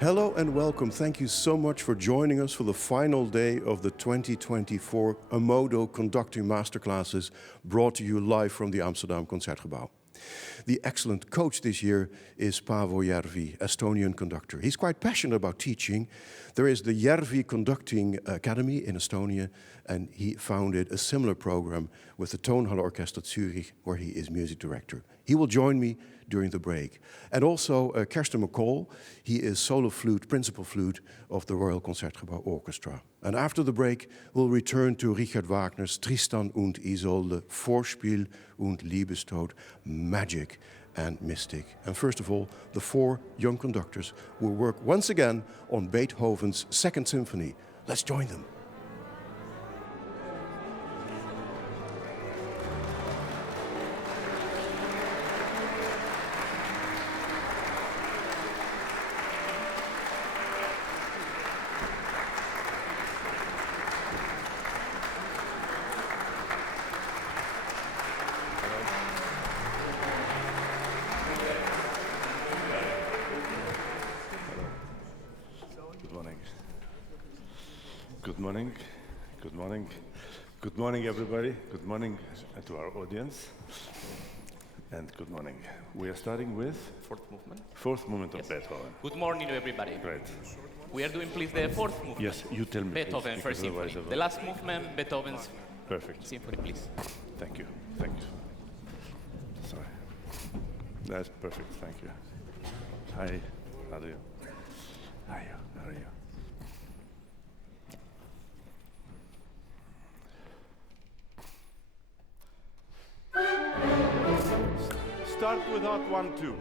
Hello and welcome. Thank you so much for joining us for the final day of the 2024 Ammodo Conducting Masterclasses, brought to you live from the Amsterdam Concertgebouw. The excellent coach this year is Paavo Järvi, Estonian conductor. He's quite passionate about teaching. There is the Järvi Conducting Academy in Estonia, and he founded a similar program with the Tonhalle Orchestra Zurich, where he is music director. He will join me during the break. And also Kersten McCall, he is solo flute, principal flute of the Royal Concertgebouw Orchestra. And after the break, we'll return to Richard Wagner's Tristan und Isolde, Vorspiel und Liebestod, magic and mystic. And first of all, the four young conductors will work once again on Beethoven's Second Symphony. Let's join them. Good morning. Good morning. Good morning, everybody. Good morning to our audience. And good morning. We are starting with fourth movement of Beethoven. Good morning to everybody. Great. We are doing, please, the fourth movement. Yes, you tell me. Beethoven First Symphony. The last movement, Beethoven's Perfect. Symphony, please. Thank you. Thank you. Sorry. That's perfect. Thank you. Hi. How do you? How are you? How are you? Start without 1-2.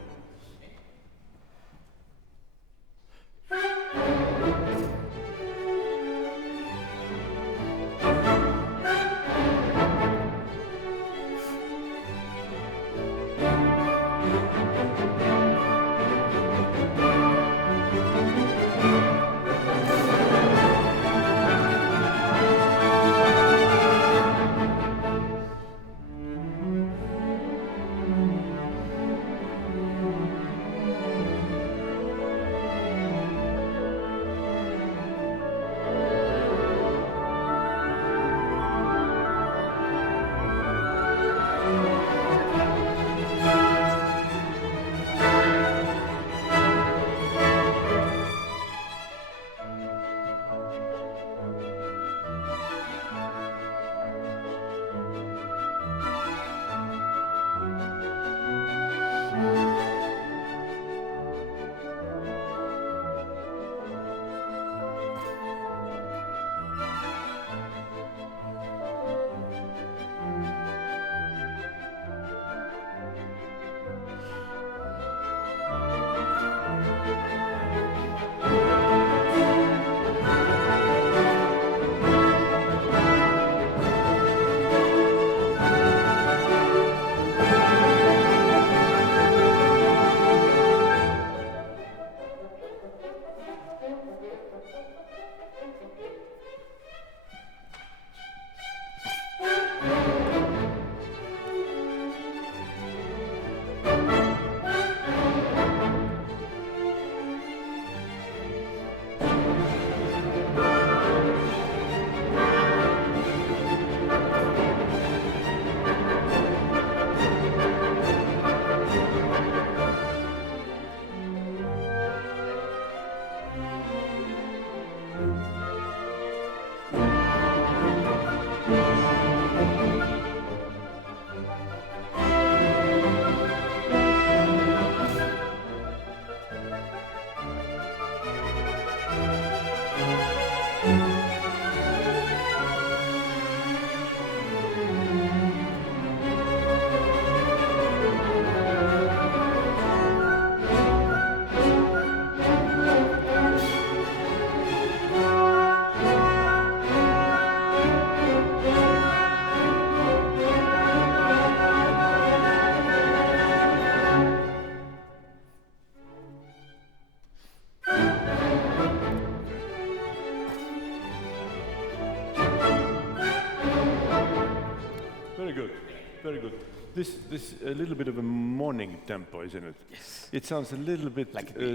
this a little bit of a morning tempo, isn't it? Yes. It sounds a little bit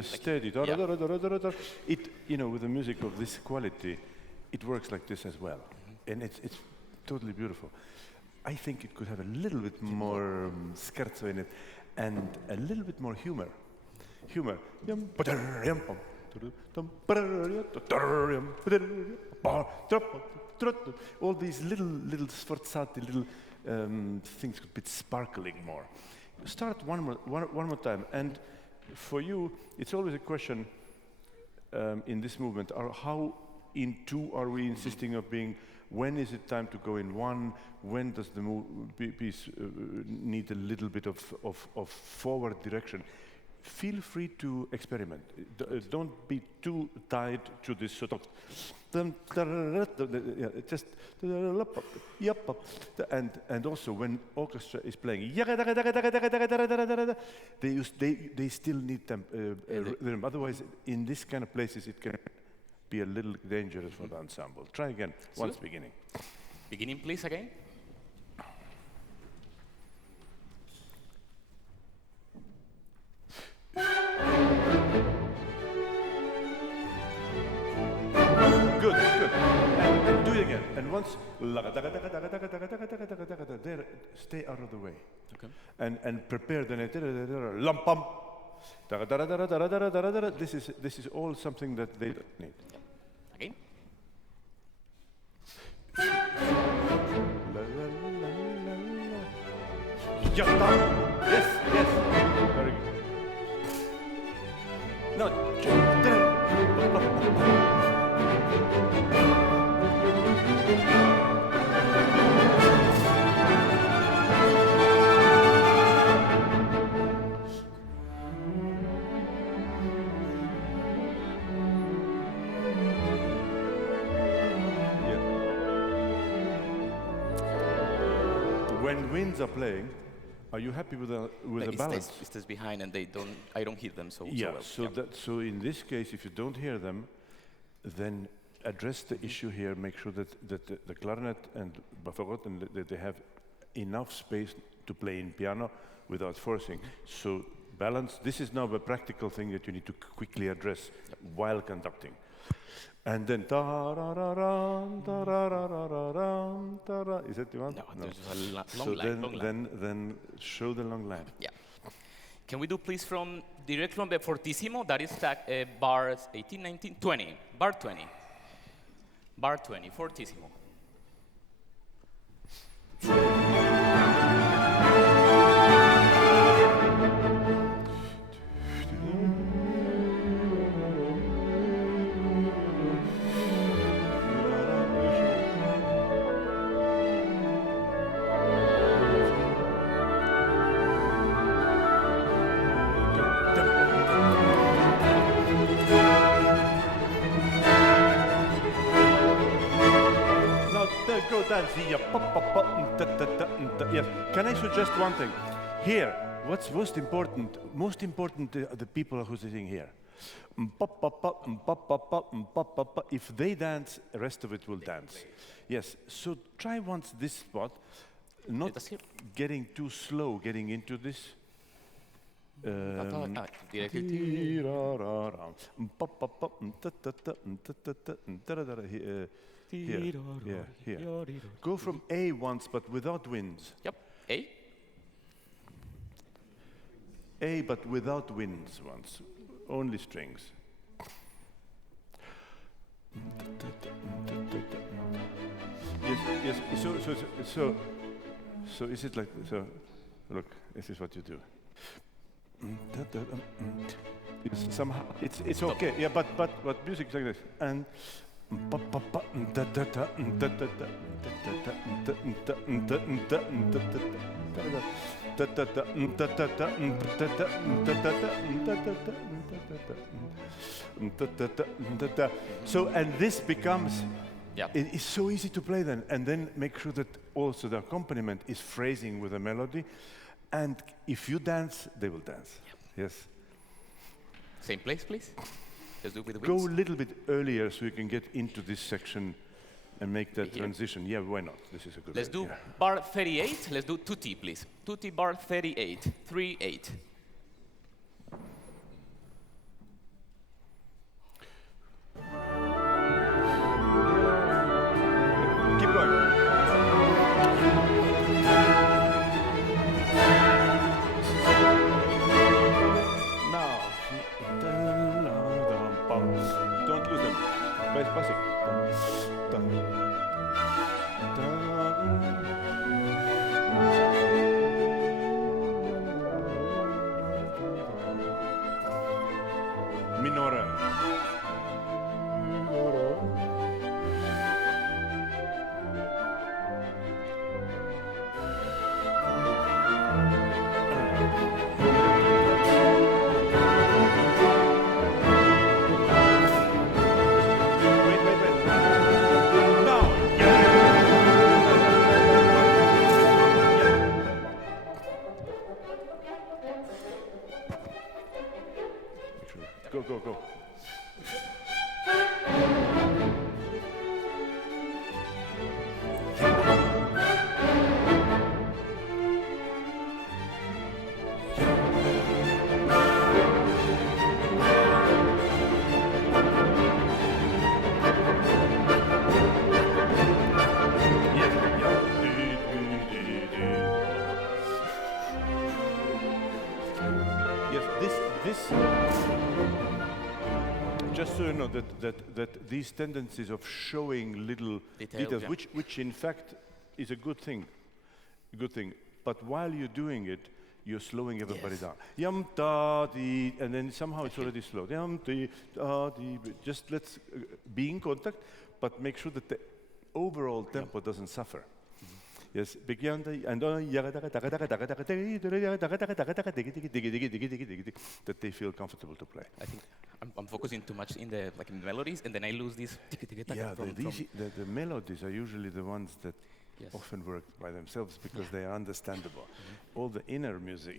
steady. Yeah. It, you know, with the music of this quality, it works like this as well, and it's totally beautiful. I think it could have a little bit more scherzo in it, and a little bit more humor. All these little sforzati, little things could be sparkling more. Start one more time, and for you, it's always a question in this movement: how in two are we insisting of being? When is it time to go in one? When does the piece need a little bit of forward direction? Feel free to experiment. Don't be too tied to this sort of just and also when orchestra is playing, they still need rhythm. Otherwise, in this kind of places, it can be a little dangerous for the ensemble. Try again, once beginning. Beginning, please, again. Good. And do it again. And once, there, stay out of the way. Okay. And prepare the lampam. This is all something that they need. Again. Yes. Very good. No. When winds are playing, are you happy with the balance? It stays behind, and I don't hear them so Yeah. well. So in this case, if you don't hear them, then address the issue here. Make sure that the clarinet and fagot and that they have enough space to play in piano without forcing. So balance. This is now a practical thing that you need to quickly address while conducting. And then ta-ra-ra-ram, ta-ra-ra-ra-ram, ta-ra. Is that the one? No, there's a long line. Then show the long line. Yeah. Can we do please direct from the fortissimo? That is bars 18, 19, 20. Bar 20. Bar 20, fortissimo. Yes. Can I suggest one thing? Here, what's most important the people who are sitting here. If they dance, the rest of it will dance. Yes, so try once this spot, not getting too slow, getting into this. Here. Go from A once, but without winds. Yep, A. A, but without winds once. Only strings. Yes. So is it like so? Look, this is what you do. Somehow it's okay. Yeah, but music is like this and. So and this becomes it's so easy to play then, and then make sure that also the accompaniment is phrasing with a melody, and if you dance, they will dance. Yes. Same place, please. Let's do with the Go winds. a little bit earlier so you can get into this section and make that Here. transition. Yeah, why not? This is a good Let's do idea. bar 38. Let's do tutti, please. Tutti bar 38. 3-8. Keep going. Now. Don't lose them. By passing. Minore. Wait. Now. Yeah. Go. Yes, this. Just so you know that these tendencies of showing little details, yeah. which in fact is a good thing. But while you're doing it, you're slowing everybody down. Yum da di, and then somehow it's already slowed. Yum di da di. Just let's be in contact, but make sure that the overall tempo doesn't suffer. Yes, begin and that they feel comfortable to play. I think I'm focusing too much in the melodies, and then I lose this. Yeah, the melodies are usually the ones that often work by themselves because they are understandable. All the inner music,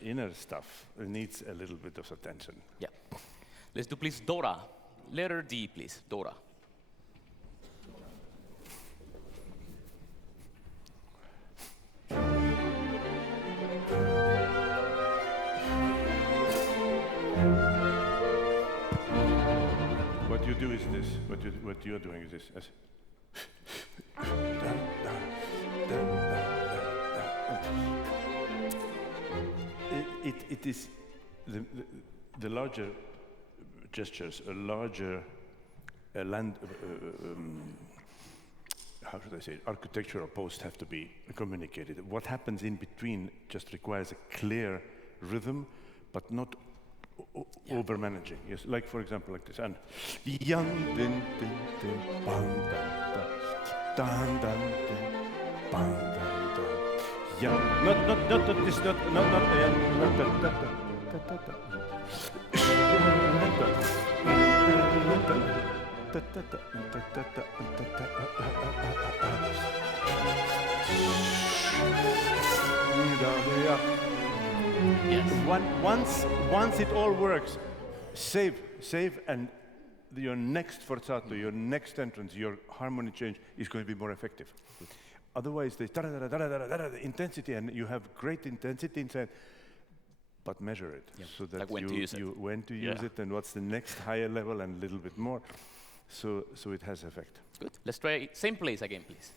inner stuff needs a little bit of attention. Yeah. Let's do please Dora. Letter D, please. Dora. What you do is this. What you are doing is this. Yes. It is the larger gestures, a larger land. How should I say it? Architectural posts have to be communicated. What happens in between just requires a clear rhythm, but not over managing. Yes, like for example, like this. And yan din din din bang dan dan din bang dan dan. Yeah, not this, not Yes. Once it all works, save, and your next forzato, your next entrance, your harmony change is going to be more effective. Otherwise, the intensity, and you have great intensity inside, but measure it so that like when to use it. When to use it, and what's the next higher level, and a little bit more, so it has effect. Good. Let's try same place again, please.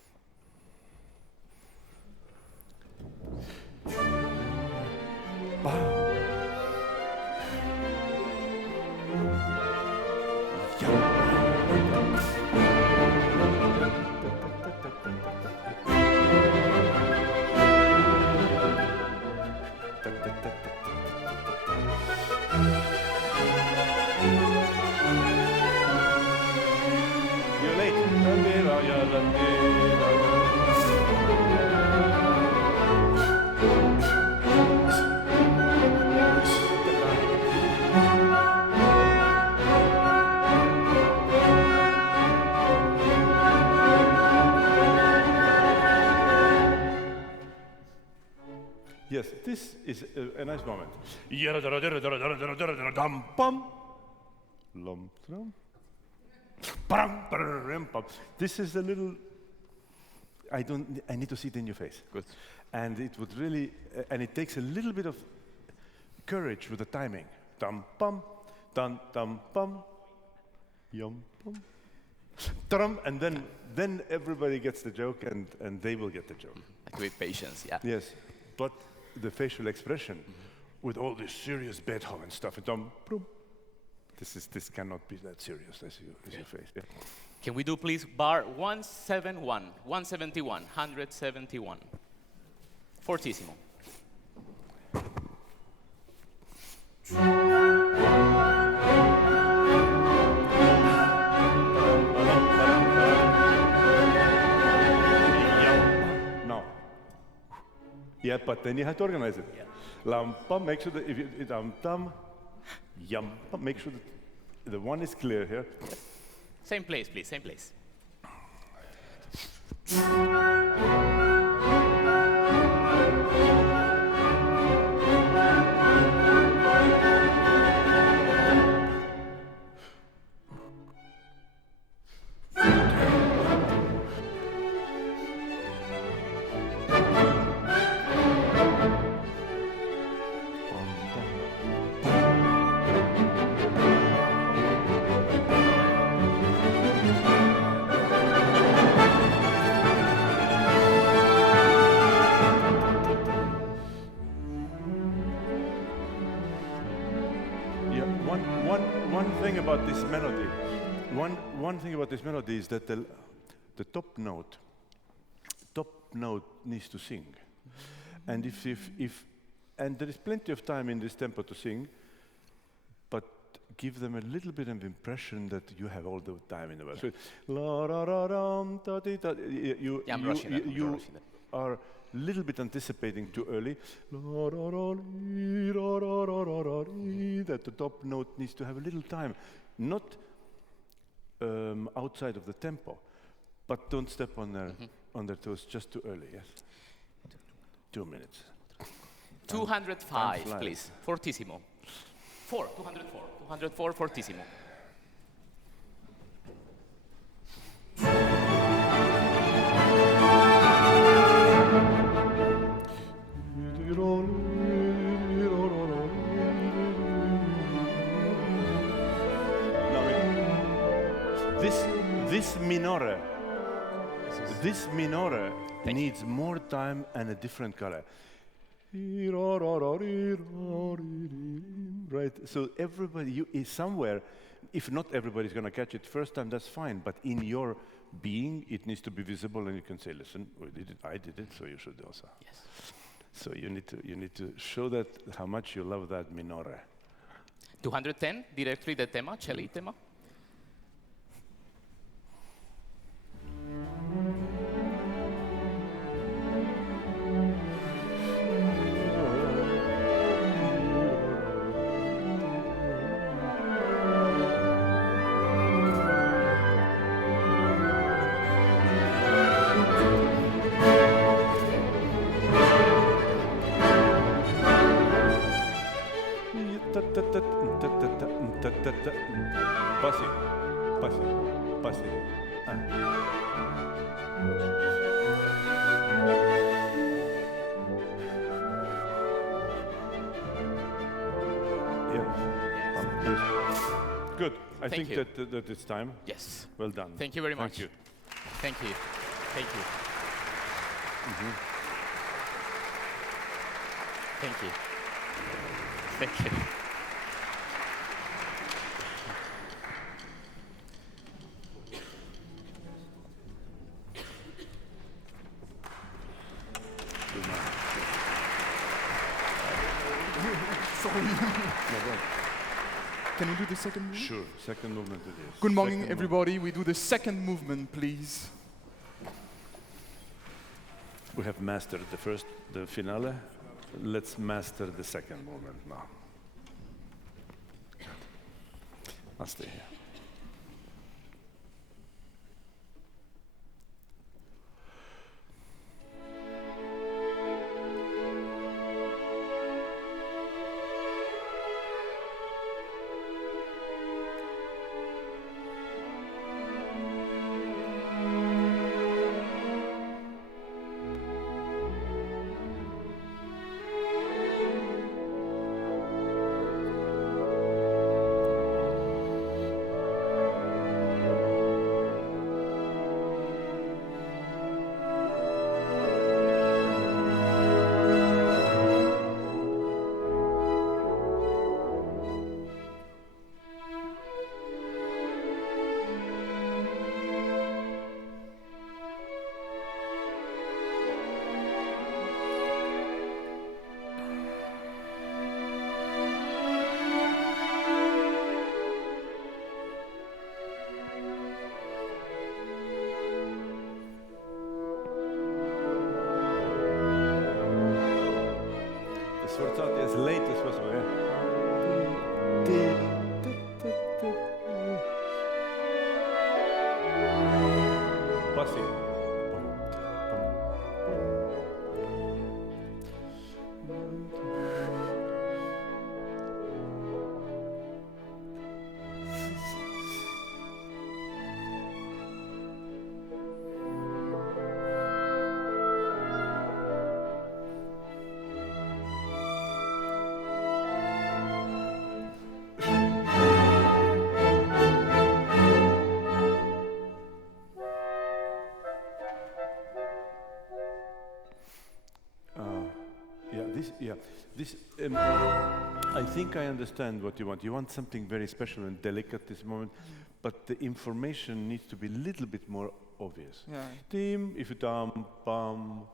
You're late. Yes, this is a nice moment. This is a little. I need to see it in your face. Good. And it would really, and it takes a little bit of courage with the timing. Dum pum, dum dum pum, yum pum, drum, and then everybody gets the joke, and they will get the joke. Like with patience, yeah. Yes, but the facial expression, with all this serious Beethoven stuff, dum, boom, this cannot be that serious as your face. Yeah. Can we do please bar 171, 171, 171. Fortissimo. No. Yeah, but then you have to organize it. Yeah. Lampa, make sure that if you tam, yampa, make sure that the one is clear here. Same place, please, same place. One thing about this melody is that the top note needs to sing, and and there is plenty of time in this tempo to sing, but give them a little bit of impression that you have all the time in the world. So, you are a little bit anticipating too early. That the top note needs to have a little time, not outside of the tempo, but don't step on their toes just too early. Yes. 2 minutes. 205, please. Fortissimo. 204. 204, fortissimo. This minore needs more time and a different color. Right, so everybody is somewhere, if not everybody's going to catch it first time, that's fine, but in your being, it needs to be visible, and you can say, listen, we did it, I did it, so you should also. Yes. So you need to show that how much you love that minore. 210, directly the tema, cello tema. Passi. Good. I think that it's time. Yes. Well done. Thank you very much. Thank you. Thank you. Thank you. Thank you. Thank you. Can we do the second movement? Sure. Second movement it is. Good morning, everybody. We do the second movement, please. We have mastered the finale. Let's master the second movement now. I'll stay here. sforzate as late as possible. Yeah. Bassi. I think I understand what you want. You want something very special and delicate this moment, but the information needs to be a little bit more obvious. Yeah. Tim, if you bam,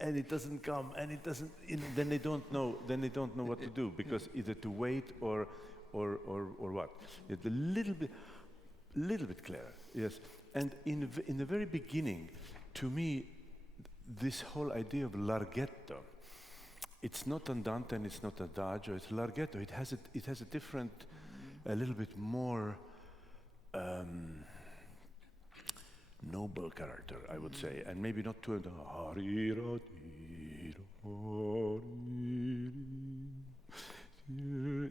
and it doesn't come, and it doesn't, then they don't know. Then they don't know what to do because either to wait or what. It's a little bit clearer. Yes, and in the very beginning, to me, this whole idea of larghetto. It's not andante and it's not adagio, it's larghetto. It has a different, a little bit more noble character, I would say, and maybe not too.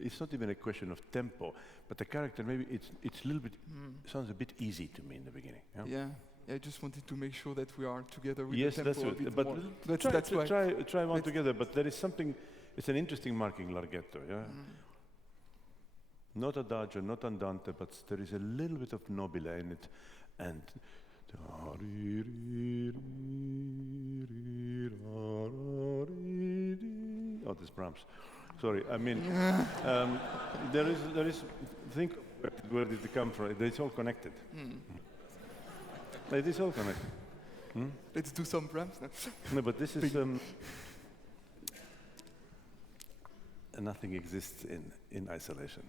It's not even a question of tempo, but the character maybe it's a little bit sounds a bit easy to me in the beginning. Yeah. I just wanted to make sure that we are together with yes, the tempo that's a bit it. But more. try one together. But there is something. It's an interesting marking, larghetto. Yeah. Not adagio, not andante, but there is a little bit of nobile in it, and. Oh, this Brahms. Sorry, I mean, there is. Think where did it come from? It's all connected. It is all connected. Let's do some Brahms now. No, but this is nothing exists in isolation.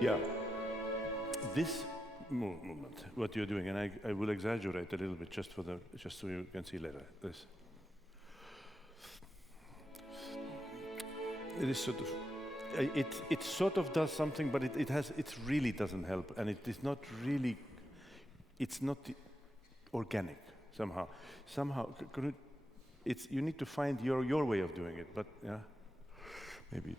Yeah. This movement, what you're doing, and I will exaggerate a little bit just so you can see later. This. It is sort of. It sort of does something, but it really doesn't help, and it is not really. It's not organic somehow. You need to find your way of doing it, but yeah, maybe.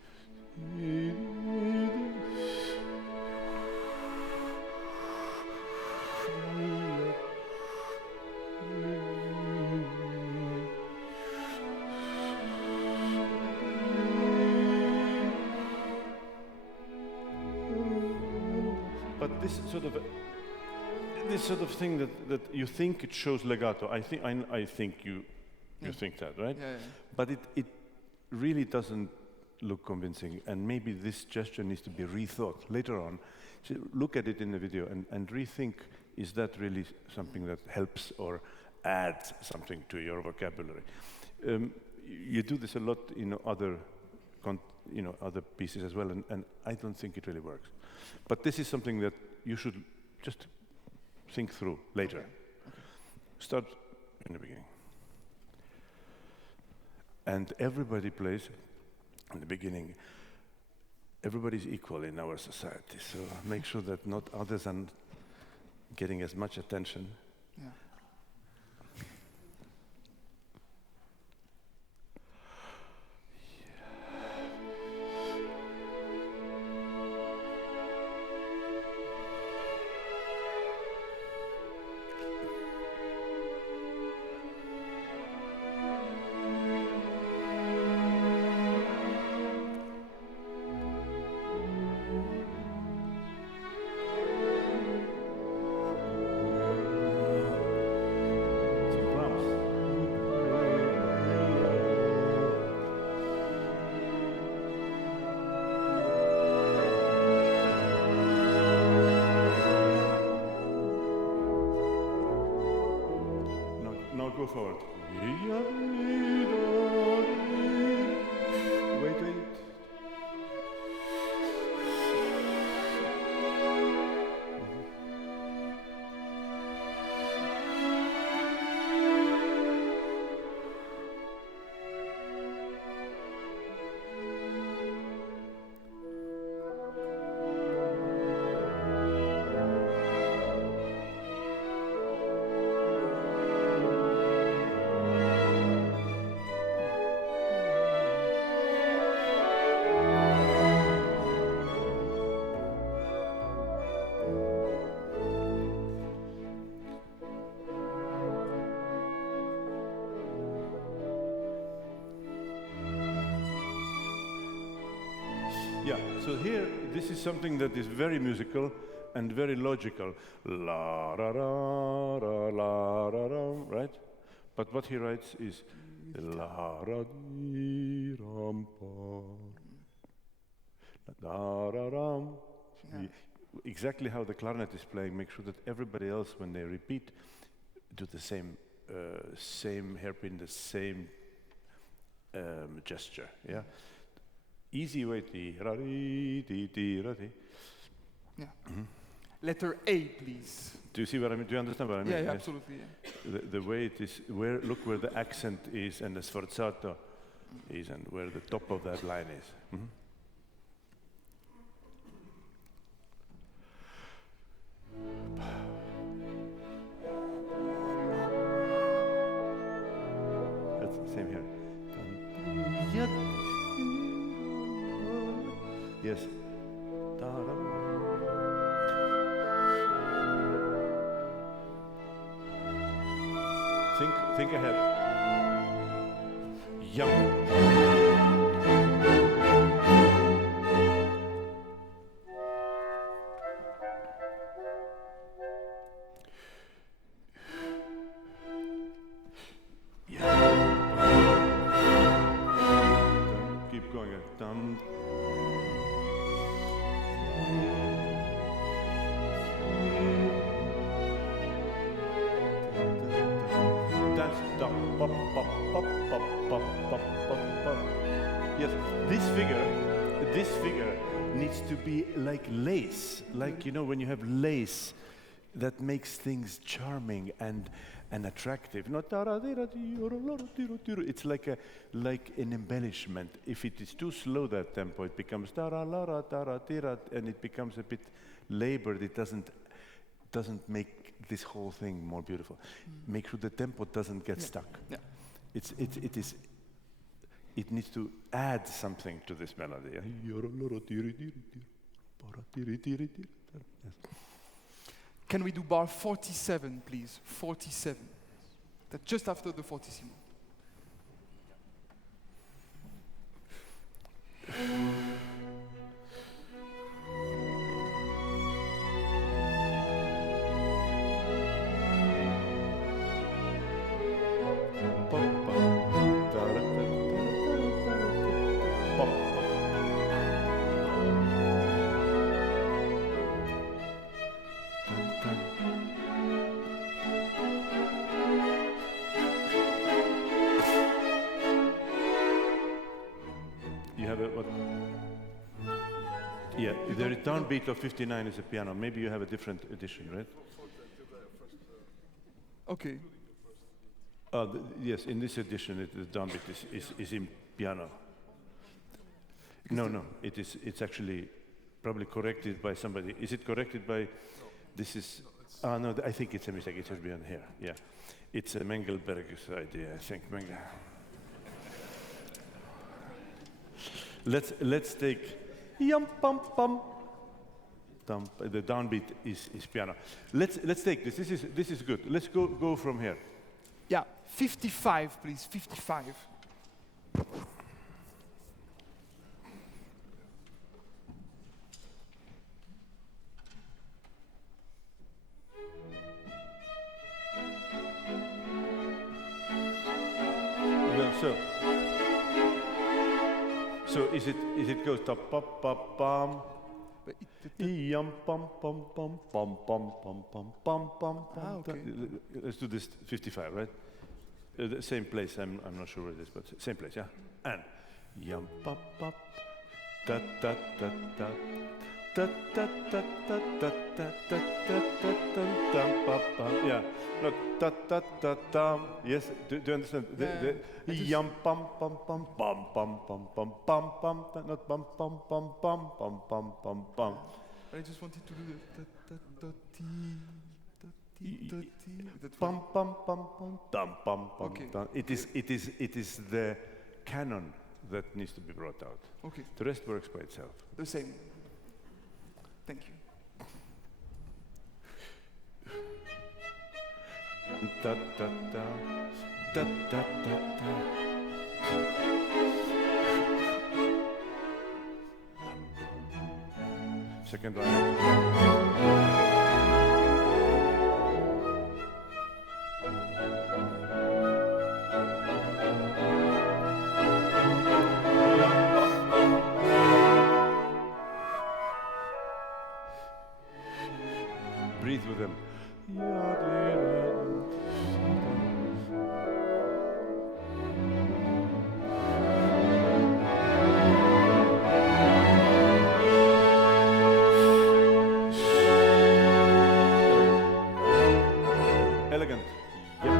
This sort of thing that you think it shows legato. I think you think that, right? Yeah. But it really doesn't look convincing, and maybe this gesture needs to be rethought later on. So look at it in the video and rethink: is that really something that helps or adds something to your vocabulary? You do this a lot in other pieces as well, and I don't think it really works. But this is something that you should just think through later. Okay. Start in the beginning. And everybody plays in the beginning. Everybody's equal in our society, so make sure that not others are getting as much attention. Yeah. Go forward. Wait. So here, this is something that is very musical and very logical. La ra ra ra la ra ra, right? But what he writes is la ra di ram pa. Da ra ram. Exactly how the clarinet is playing. Make sure that everybody else, when they repeat, do the same hairpin, the same gesture. Yeah. Easy way. Ti ra ti ra ti. Yeah. Letter A, please. Do you see what I mean? Do you understand what I mean? Yeah, Yes. absolutely. Yeah. The way it is, look where the accent is and the sforzato is and where the top of that line is. That's the same here. Yes. Think ahead. Keep going. Pop, pop, pop, pop, pop, pop, pop, pop. Yes, this figure needs to be like lace, like, you know, when you have lace that makes things charming and attractive. Not it's like an embellishment. If it is too slow, that tempo, it becomes and it becomes a bit labored. It doesn't make this whole thing more beautiful. Make sure the tempo doesn't get stuck. Yeah. It needs to add something to this melody. Can we do bar 47, please? 47. That's just after the fortissimo. Yeah, the return beat of 59 is a piano. Maybe you have a different edition, right? Okay. Yes, in this edition, the downbeat is in piano. No, it's actually probably corrected by somebody. Is it corrected by? This is. No, I think it's a mistake. It should be on here. Yeah, it's a Mengelberg's idea. I think Mengel. Let's take. Yum pum pum. The downbeat is piano. Let's take this. This is good. Let's go from here. Yeah, 55, please. 55. So is it goes top pop pop pam. Yum pum pum pum pum pum pum pum pum pum. Okay. Let's do this 55, right? The same place. I'm not sure where it is, but same place, yeah. And yum pop pop da da da da da da da da da da da da da. Yeah. No, da da da da. Yes. Do you understand? The yum pum pum pum pum pum pum pum pum pum. Not pum pum pum pum pum pum pum pum. I just wanted to do the Pum pum pum pum dum pum pum. Okay. Dum. It is the canon that needs to be brought out. Okay. The rest works by itself. The same. Thank you. Da da da da da da da. second one. Breathe with them. Elegant. Yep.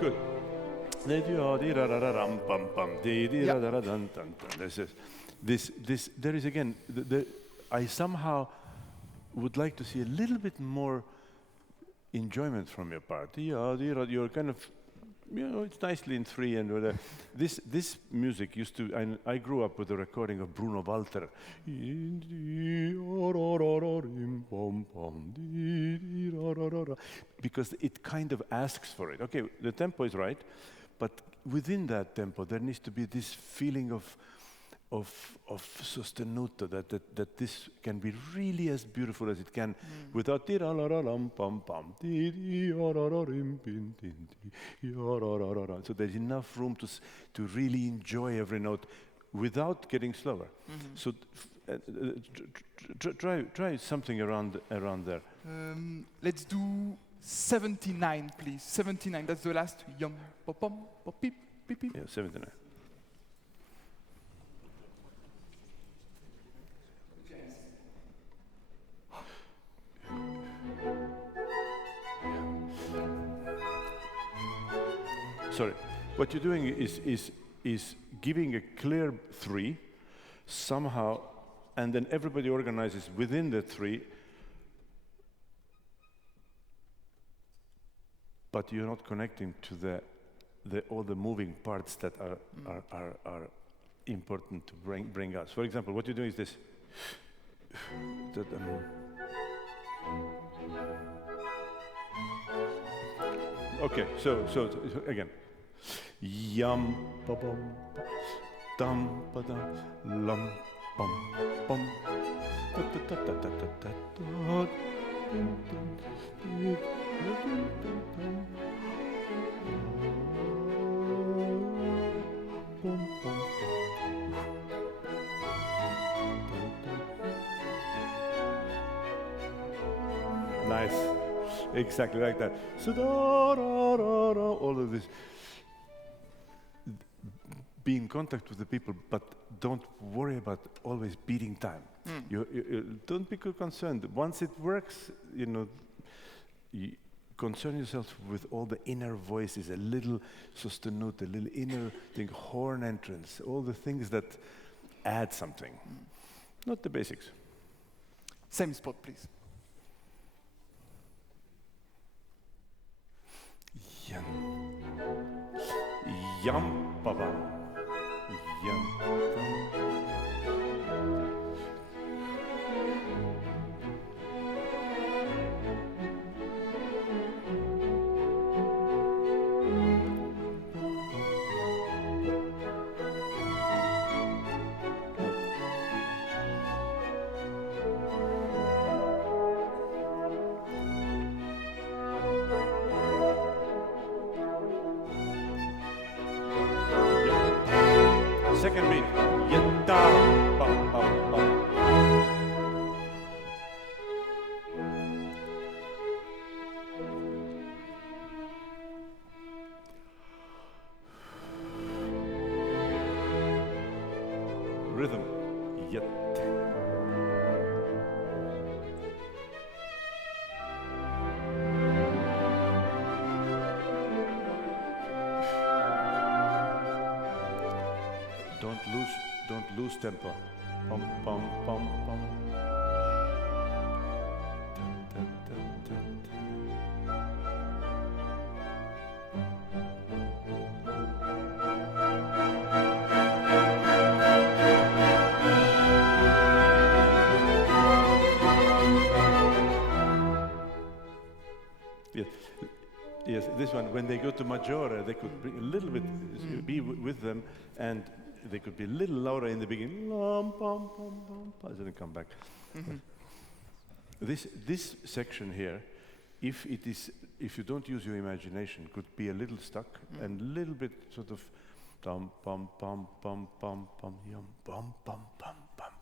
Good. This there is again, I somehow would like to see a little bit more enjoyment from your part. You're kind of, it's nicely in three, and this music used to, I grew up with a recording of Bruno Walter. Because it kind of asks for it. Okay, the tempo is right, but within that tempo there needs to be this feeling of sostenuto, that this can be really as beautiful as it can without so there's enough room to really enjoy every note without getting slower. So try something around there. Let's do 79, please. 79, that's the last. Yum, pop, pop, pop, beep, beep, beep. Yeah, 79. Sorry, what you're doing is giving a clear three somehow, and then everybody organizes within the three, but you're not connecting to all the moving parts that are important to bring us. For example, what you're doing is this. Okay, so again. Yum ba bum dum ba dum lum bum bum da da da da da da da. Nice, exactly like that. So all of this. Be in contact with the people, but don't worry about always beating time. You don't be concerned. Once it works, you concern yourself with all the inner voices, a little sostenuto, a little inner thing, horn entrance, all the things that add something. Not the basics. Same spot, please. Yum. Yum, baba. Yum. Second beat. Yep. rhythm. Yet. Don't lose tempo. Pom pom pom pom. Yes, this one, when they go to Maggiore, they could bring a little bit, be with them, and they could be a little louder in the beginning, and then come back. This section here, if you don't use your imagination, could be a little stuck and a little bit sort of pum pum pum pum pum pum yum pum pum pum pum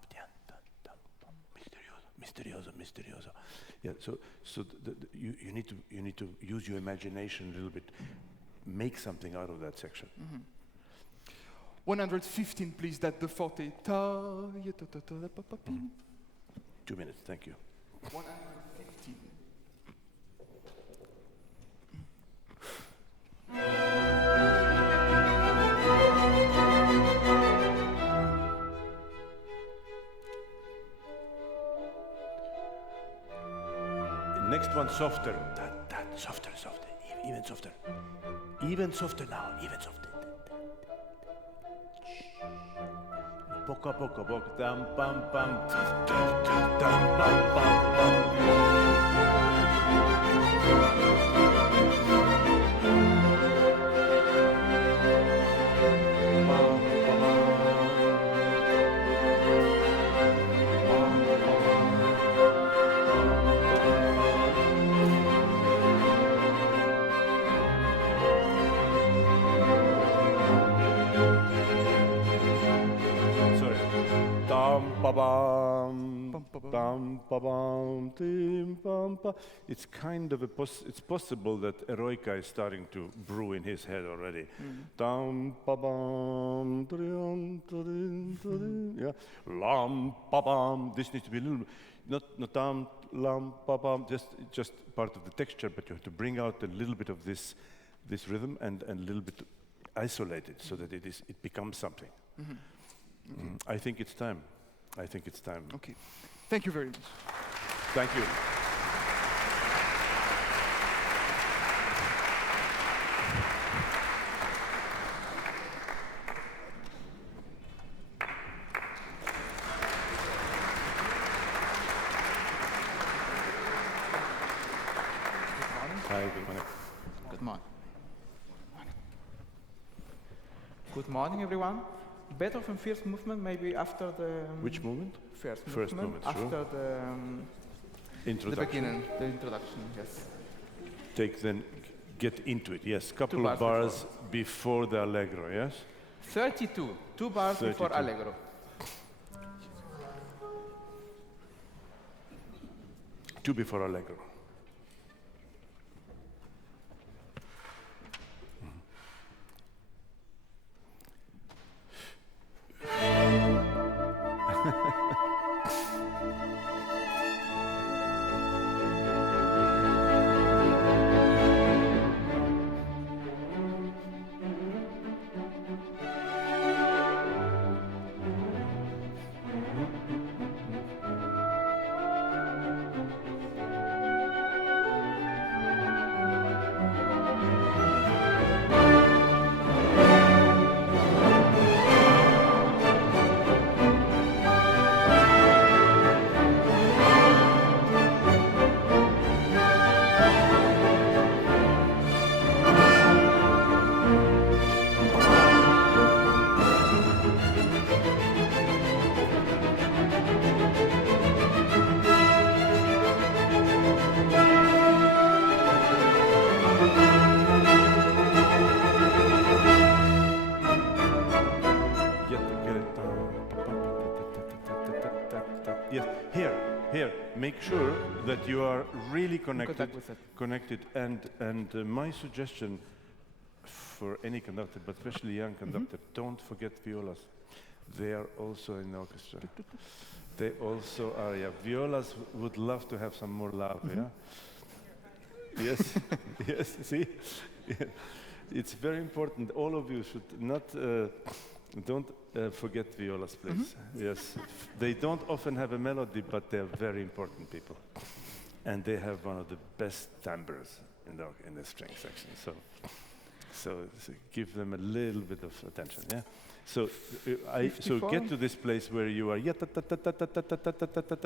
misterioso, misterioso. Yeah, so you need to use your imagination a little bit, make something out of that section. 115, please. That the forte. 2 minutes, thank you. 115. Next one softer. Softer, even softer now, even softer. Poco a poco, dam pam pam, dam pam pam It's kind of it's possible that Eroica is starting to brew in his head already. Yeah, lam pa bam. This needs to be a little, not dam lam pa bam. Just part of the texture, but you have to bring out a little bit of this rhythm and a little bit isolate it so that it becomes something. I think it's time. Okay. Thank you very much. Thank you. Hi, good morning. Good morning. Good morning, everyone. Beethoven first movement, maybe after the... Which movement? First movement, after sure. the Introduction. beginning, the introduction, yes. Get into it, yes. Couple of bars before the allegro, yes? 32, 2 bars 32. before allegro. Two before allegro. Make sure that you are really connected. And my suggestion for any conductor, but especially young conductor, don't forget violas. They are also in the orchestra. They also are, yeah. Violas would love to have some more love, yeah? Yes, yes, see? Yeah. It's very important. All of you should not, don't forget violas, please. Yes, they don't often have a melody, but they're very important people. And they have one of the best timbres in the string section. So give them a little bit of attention, yeah? So get to this place where you are,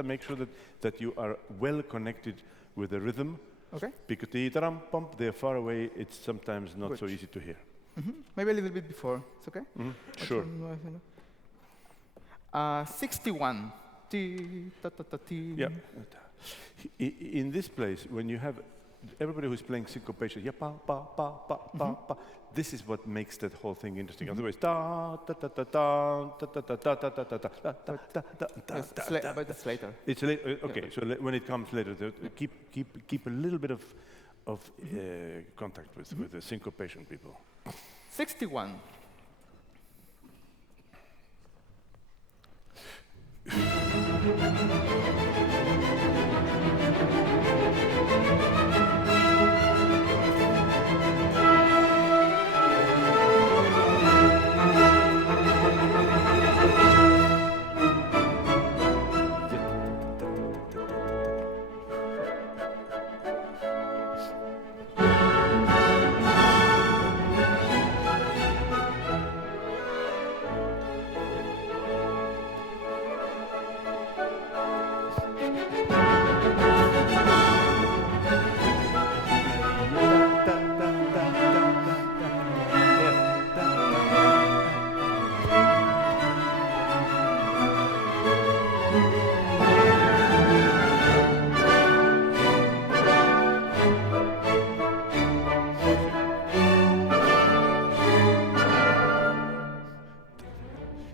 make sure that you are well connected with the rhythm. Okay. Because they're far away, it's sometimes not so easy to hear. Maybe a little bit before. It's okay? Sure. 61. Yeah. In this place, when you have everybody who's playing syncopation, yeah, pa, pa, pa, pa, pa, pa, this is what makes that whole thing interesting. Otherwise, da, da, da, da, da, da, da, da, da, da, da, da, da, da, da, But it's later. It's okay. So when it comes later, keep a little bit of contact with the syncopation people. 61.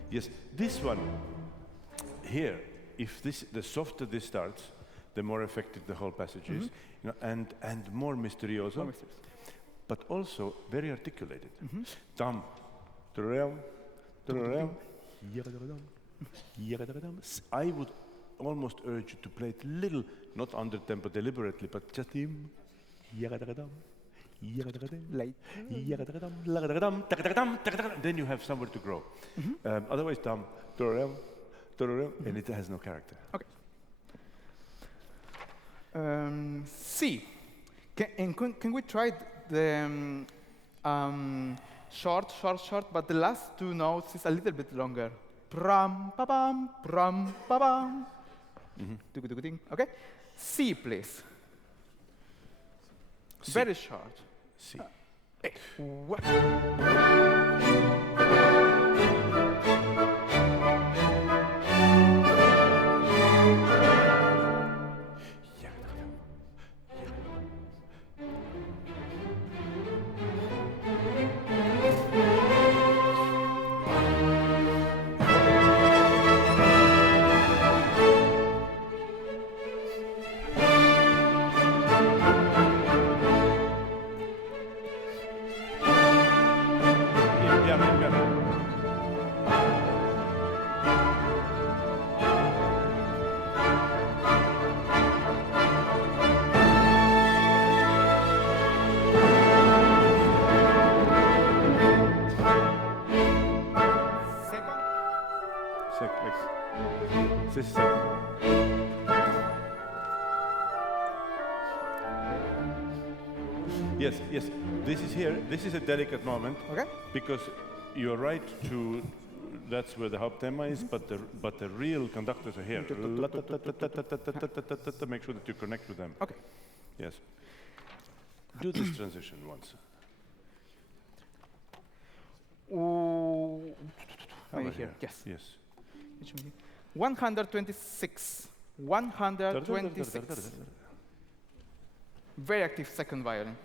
Yes, this one here, the softer this starts, the more effective the whole passage is, you know, and more misterioso, but also very articulated. Dum, da-da-dum, da-da-dum, yada-da-dum, yada-da-dum. I would almost urge you to play it little, not under tempo deliberately, but just him, yada-da-dum. Then you have somewhere to grow. Otherwise, and it has no character. Okay. C. Can we try the short, but the last two notes is a little bit longer. Pram, pa-bam, pram, pa-bam. Okay? C, please. C. Very short. C. Yes, this is here. This is a delicate moment. Okay. Because you're right to, that's where the Hauptthema is, but the real conductors are here. Make sure that you connect with them. Okay. Yes. Do this transition once. Maybe here. Yes. Yes. 126. 126. Very active second violin.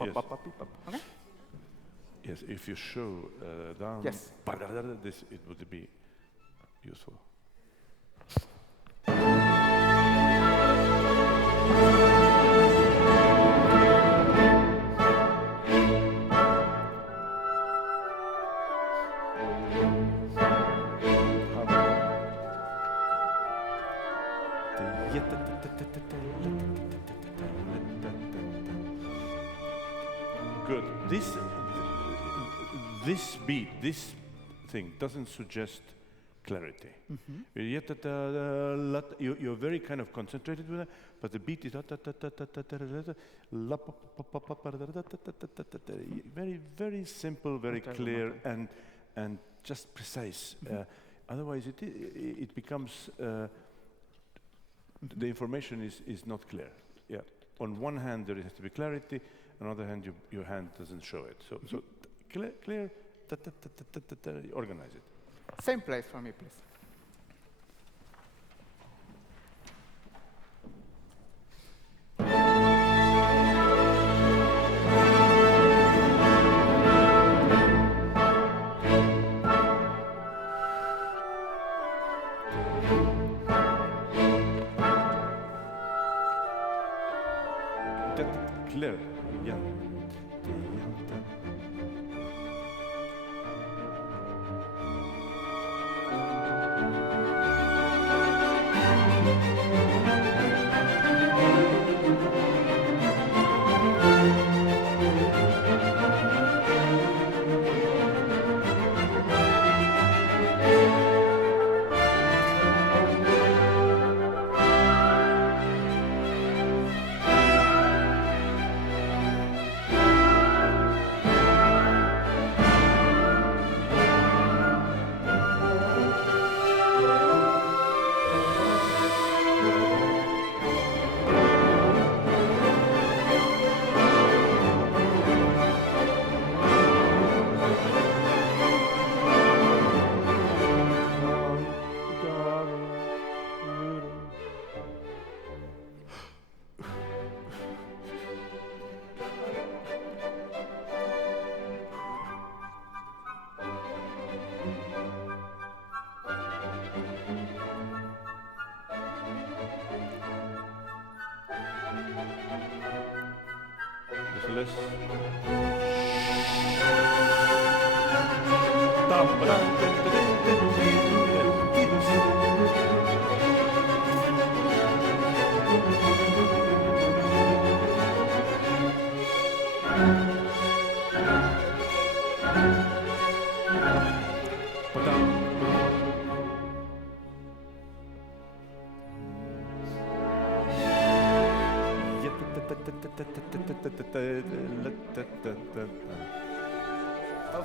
Yes. Okay? Yes, if you show down Yes. this, it would be useful. Good. This beat, this thing doesn't suggest clarity. You're very kind of concentrated with it, but the beat is very, very simple, very clear, and just precise. Otherwise, it becomes the information is not clear. Yeah. On one hand, there has to be clarity. On the other hand, your hand doesn't show it. So clear. Organize it. Same place for me, please. Clear. Yeah.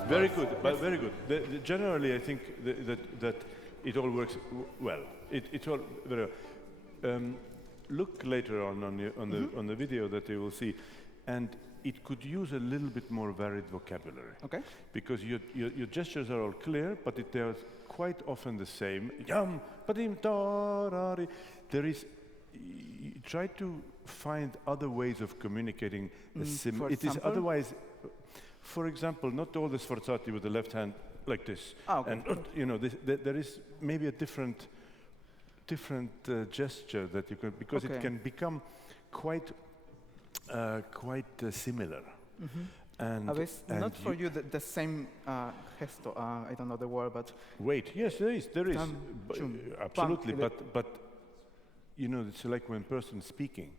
Very good, but very good. Generally, I think that it all works well. It's all very well. Look later on the video that you will see, and it could use a little bit more varied vocabulary. Okay. Because your gestures are all clear, but they are quite often the same. There is. Try to find other ways of communicating. It is otherwise. For example, not all the sforzati with the left hand like this. Okay. And there is maybe a different gesture that you can, because it can become quite similar. And not for you the same gesto. I don't know the word, but wait. Yes, there is. Absolutely, but. It's like when a person is speaking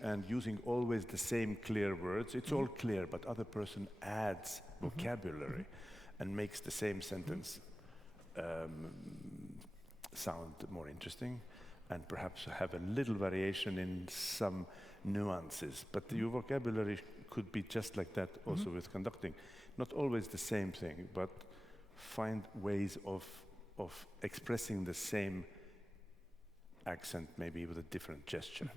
and using always the same clear words. It's all clear, but other person adds vocabulary and makes the same sentence sound more interesting, and perhaps have a little variation in some nuances. But your vocabulary could be just like that also with conducting. Not always the same thing, but find ways of expressing the same accent, maybe with a different gesture.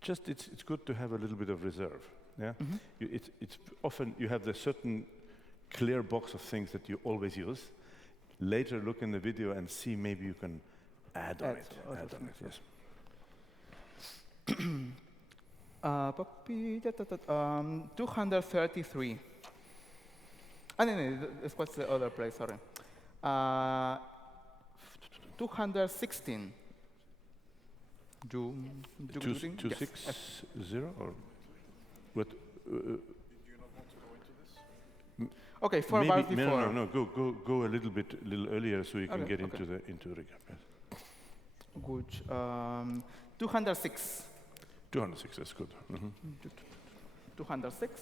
Just it's good to have a little bit of reserve. Yeah, it's often you have the certain clear box of things that you always use. Later, look in the video and see maybe you can add on it. Yes. 233. No, what's the other place? Sorry. 216. 260 or what? Did you not want to go into this? Okay, 4 bars before. No. Go a little earlier so you can get into the recap. Yes. Good. 206. 206. That's good. 206.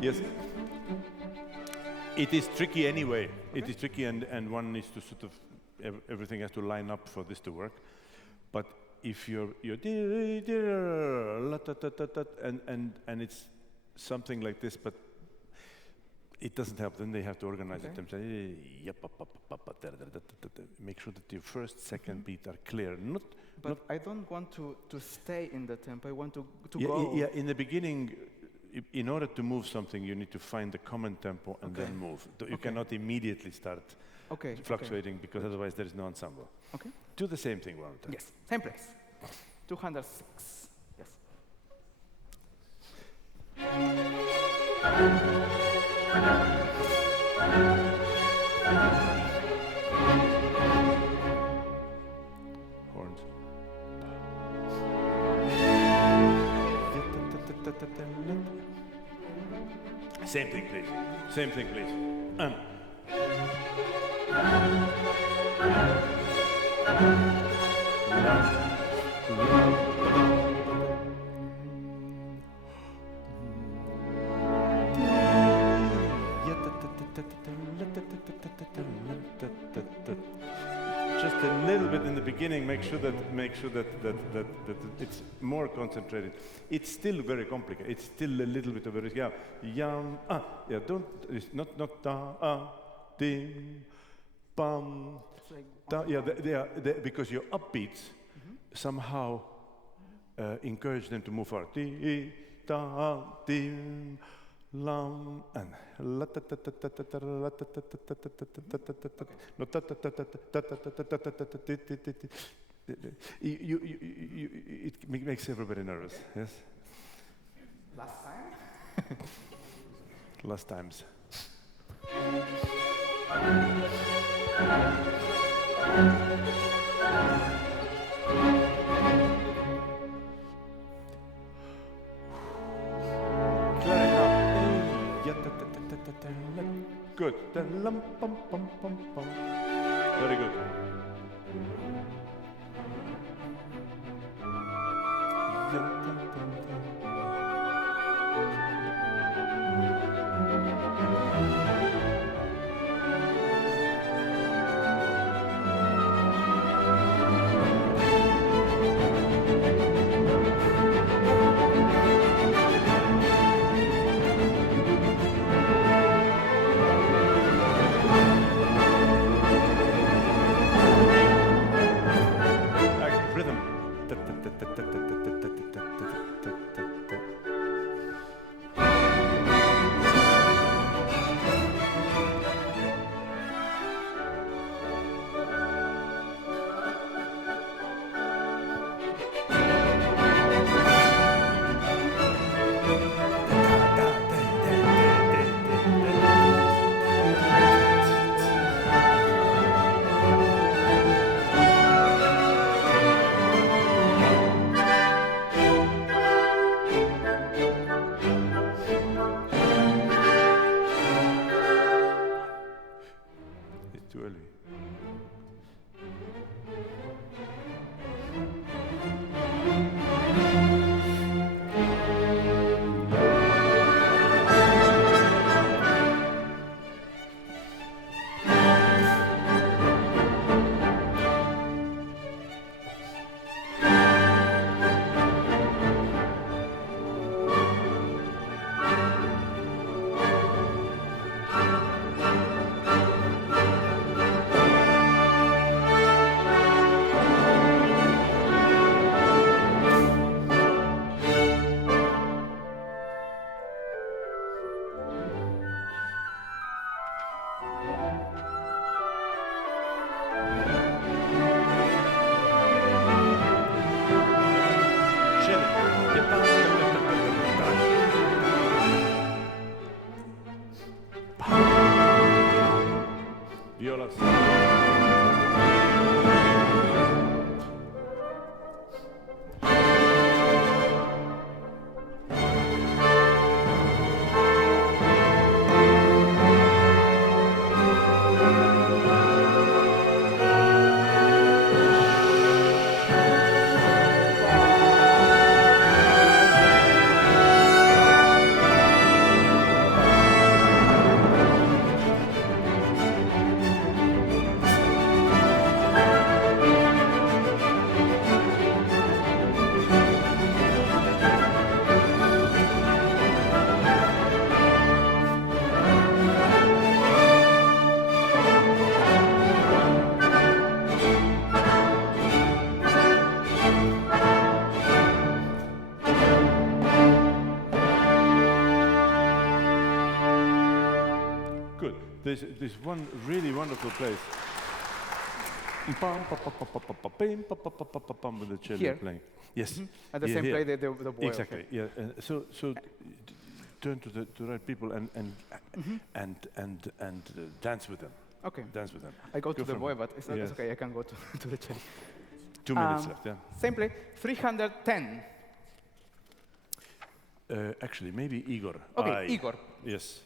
Yes. It is tricky anyway. It is tricky, and one needs to sort of everything has to line up for this to work. But if you're and it's something like this, but it doesn't help. Then they have to organize it themselves. Make sure that your first, second beat are clear. But I don't want to stay in the tempo. I want to Yeah, go. yeah, in the beginning, in order to move something, you need to find the common tempo and then move. You cannot immediately start fluctuating because otherwise there is no ensemble. Okay. Do the same thing one more time. Yes, same place. 206. Yes. Horns. Same thing, please. Same thing, please. Just a little bit in the beginning, make sure that it's more concentrated. It's still very complicated. It's still a little bit of a risk. Yeah, don't. It's not da dim bum. Da, because your upbeats somehow encourage them to move forward. Di da dim. Lam and it makes everybody nervous. Yes. Last time. Last times. Good. Very good. there's this one really wonderful place. Pam, pa, pa, pa, pa, pa, pa, pim, pa, pa, pa, pa, pa, pam, with the cello Here? playing. Yes. At the Yeah, same here. play, the boy. Exactly. Okay. Yeah. So turn to the right people and dance with them. Okay. Dance with them. I go to the from boy, here. but it's not Yes. it's okay. I can go to the cello. 2 minutes left. Yeah. Same play. 310. Actually, maybe Igor. Okay, Igor. Yes.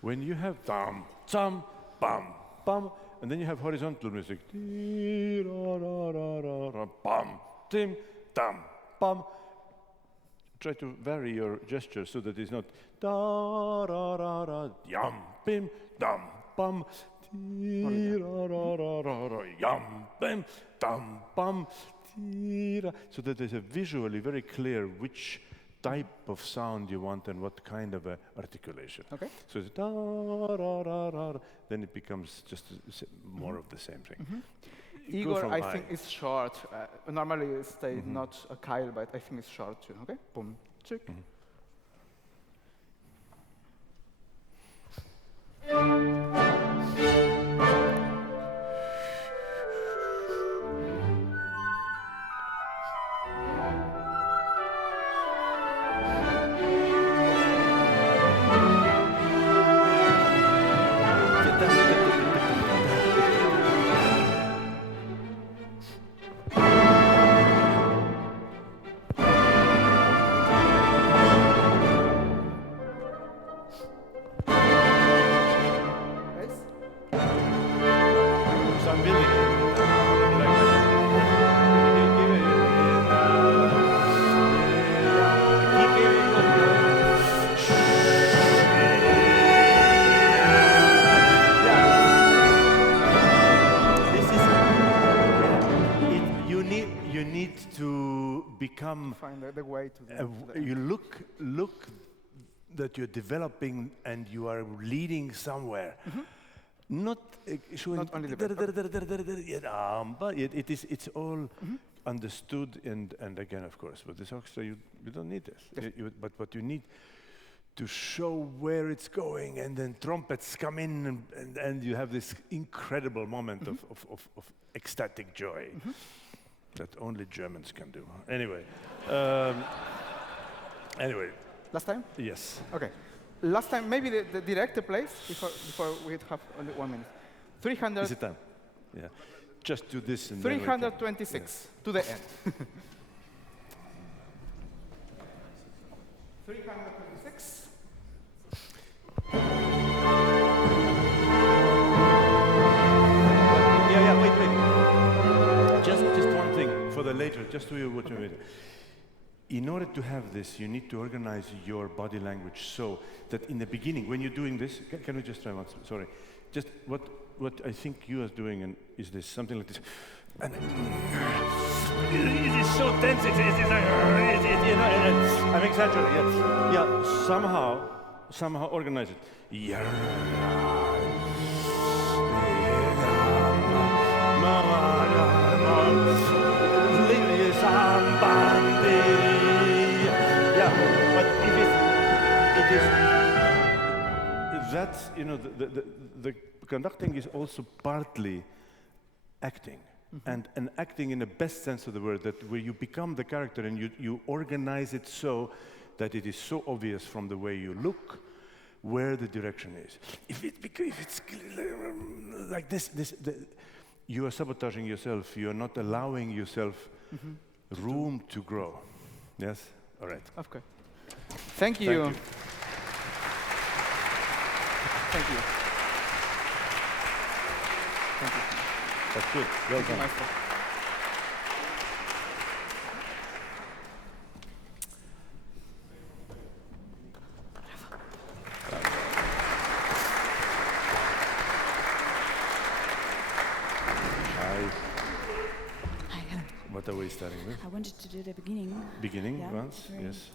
When you have tam, tam, bam, bam, and then you have horizontal music. Bam, tim, tam, bam. Try to vary your gesture so that it's not da ra ra ra yam bim dam bam ti ra ra ra ra ra yam bim dam bam ti ra, so that there's a visually very clear which type of sound you want and what kind of a articulation. Okay. So it's da ra ra ra, then it becomes just more of the same thing. Go Igor, from I think it's short. Normally it stays Mm-hmm. not a Kyle, but I think it's short too. Okay. Boom. Check. Yes. So I'm building you need to become Find the way to the. you look that you're developing and you are leading somewhere. Not showing Not only the but it's all understood and again, of course, with this orchestra you don't need this. But what you need to show where it's going, and then trumpets come in and you have this incredible moment of ecstatic joy that only Germans can do. Anyway, anyway, Last time? yes. Okay. Last time, maybe the director plays before we have only 1 minute. 300. Is it time? Yeah. Just do this and then we can- 326 to the end. 326. Yeah, wait. Just one thing for the later, just to what you later. In order to have this, you need to organize your body language so that in the beginning, when you're doing this, can we just try once? Sorry. Just what I think you are doing is this, something like this. And it is so tense, I'm exaggerating, yes. Yeah, somehow organize it. But it is that's, the conducting is also partly acting. And acting in the best sense of the word, that where you become the character and you organize it so that it is so obvious from the way you look where the direction is. If it's like this, you are sabotaging yourself. You are not allowing yourself room to grow. Yes? All right. Okay. Thank you. Thank you. Thank you. Thank you. That's good. Well Thank you, done. Maestro. Hi, hello. What are we starting with? I wanted to do the beginning. Beginning Yeah, once? very- Yes.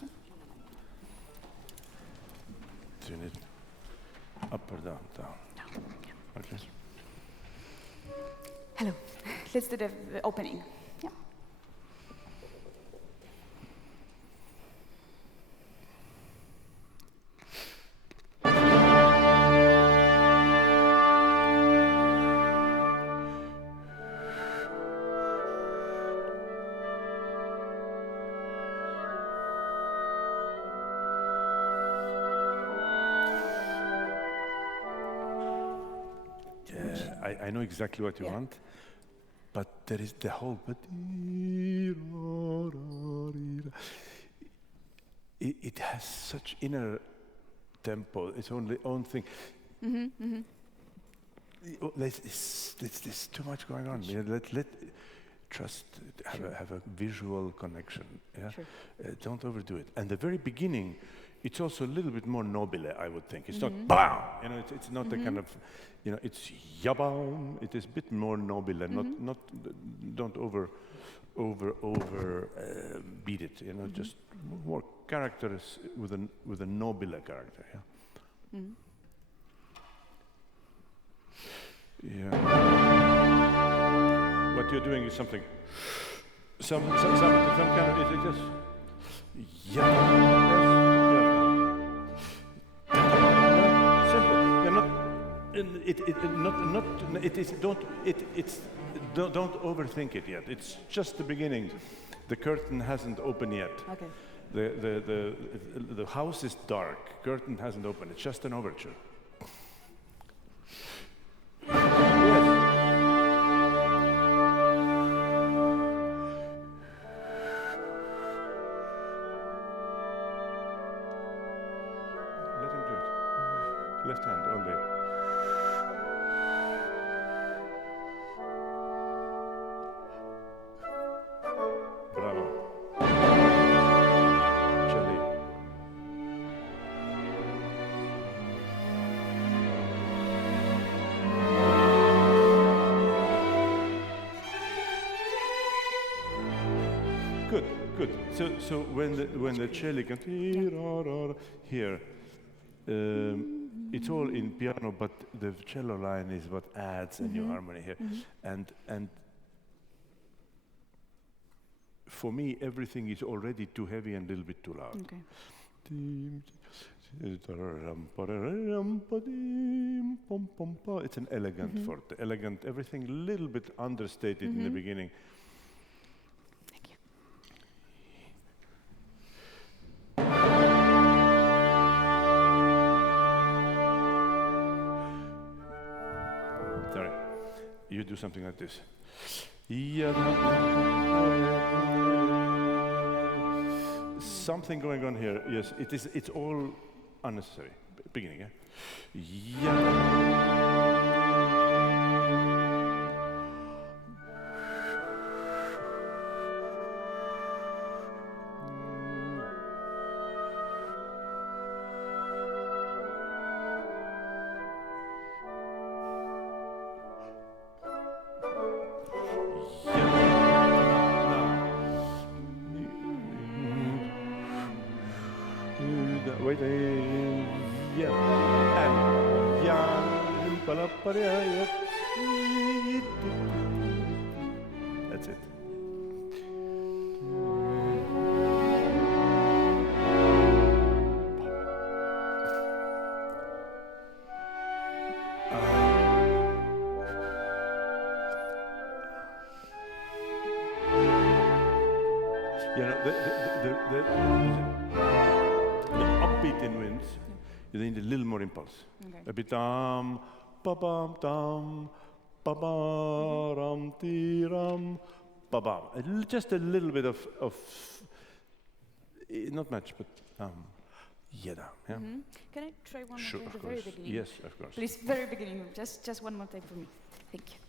Tune it up or down? Down. Okay. Hello. Let's do the opening. Yeah. I know exactly what you want, but there is the whole. It has such inner tempo. Its own thing. There's too much going on. Yeah, let trust. Have a visual connection. Yeah, don't overdo it. And the very beginning, it's also a little bit more nobile, I would think. It's not bam. You know, it's not the kind of, you know, it's yabam. It is a bit more nobile. Not don't over beat it. You know, just more characters with a nobile character. Yeah. Yeah. What you're doing is something. Some kind of. Is it just? Simple. You're not. Don't overthink it yet. It's just the beginning. The curtain hasn't opened yet. Okay. The house is dark. Curtain hasn't opened. It's just an overture. Let him do it. Left hand only. Bravo. Celli. Good, good. So when the cello comes here, it's all in piano, but the cello line is what adds a new harmony here, and for me everything is already too heavy and a little bit too loud. Okay. It's an elegant forte, elegant, everything a little bit understated in the beginning. Thank you. Sorry, you do something like this. Something going on here. Yes, it is. It's all unnecessary. Beginning, Wait, that's it. You know, the upbeat in winds, you need a little more impulse. Okay. A bit tam, ba bam tam, ba ba ram ti ram, ba bam. Just a little bit of not much, but yeah. Can I try one Sure, more of at the very course. beginning? Yes, of course. Please, very beginning. Just one more time for me. Thank you.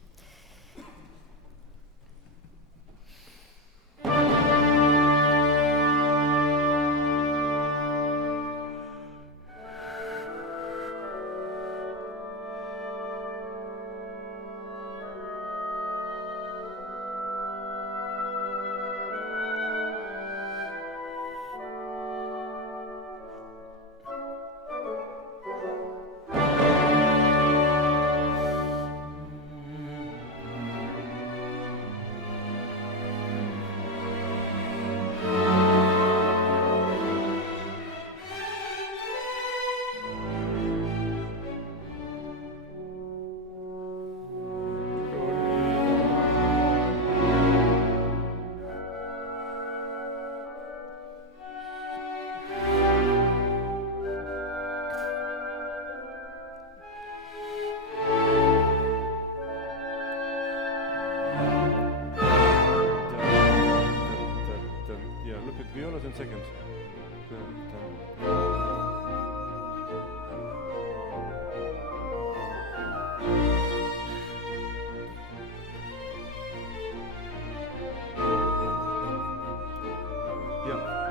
Yeah,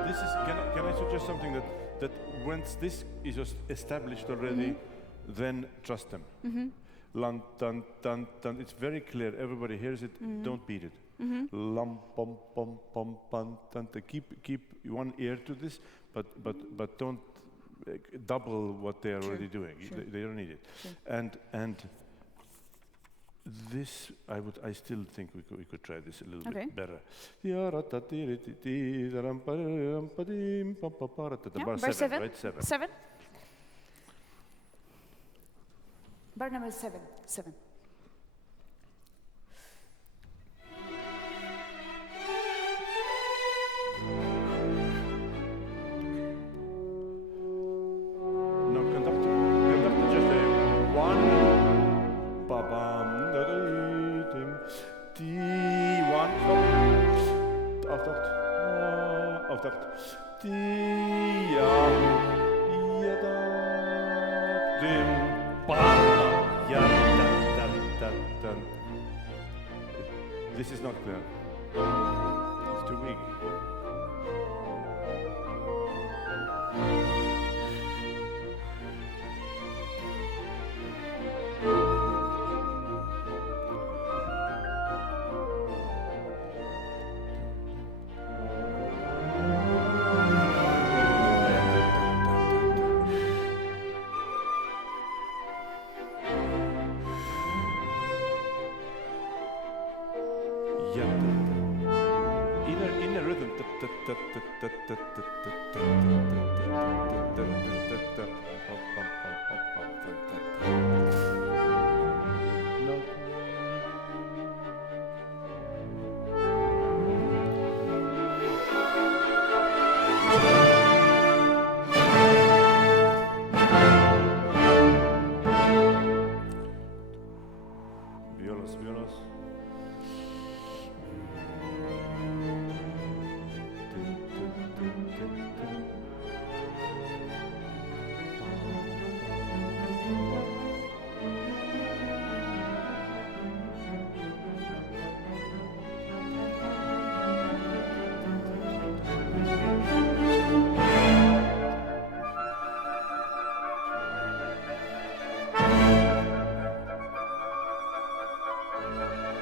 this is. Can I suggest something that once this is established already, then trust them. Lan tan tan tan. It's very clear. Everybody hears it. Don't beat it. Lam pom pom pom pam tan. Keep one ear to this, but don't double what they are already doing. They don't need it. Sure. And this, I still think we could try this a little bit better. Yeah, Bar bar 7, right? 7. 7. Bar number 7. 7. No, conductor just a 1. Ba-bam, da-da-dim, D1, stop. Afdacht. D-ja, ja-da, dim, ba-da, ja-da-da-da-da. This is not clear. It's too weak. In a rhythm. Violas.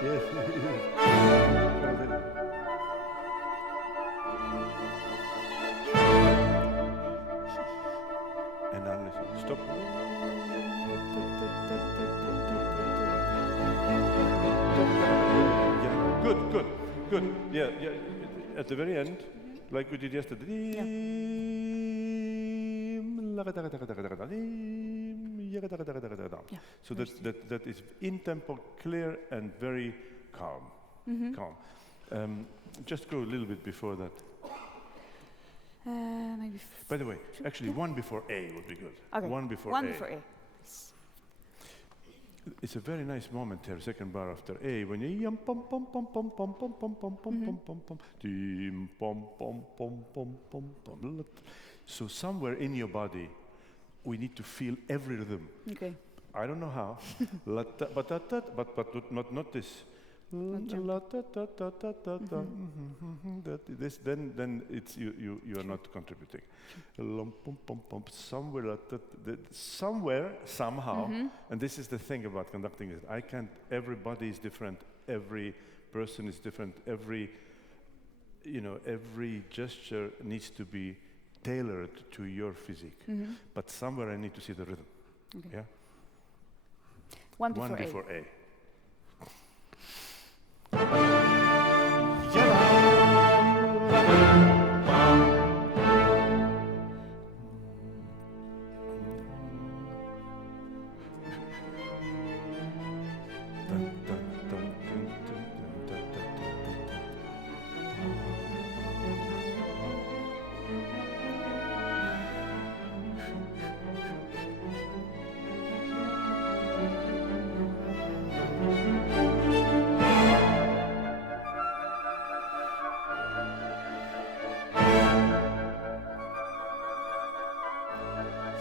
Yes. And now listen. Stop. Yeah. Good. Yeah. At the very end, like we did yesterday. So that is in tempo, clear and very calm. Calm. Just go a little bit before that. Maybe. By the way, actually, one before A would be good. Okay. One before One A. before A. It's a very nice moment here, second bar after A, when you yum pom pom pom pom pom pom pom pom pom pom pom pom dim pom pom pom pom pom pom. So somewhere in your body, we need to feel every rhythm. Okay. I don't know how, but not this. This then it's you are not contributing. Somewhere somehow, and this is the thing about conducting is everybody is different, every person is different, every gesture needs to be tailored to your physique. But somewhere I need to see the rhythm. Okay. Yeah. One before A. A.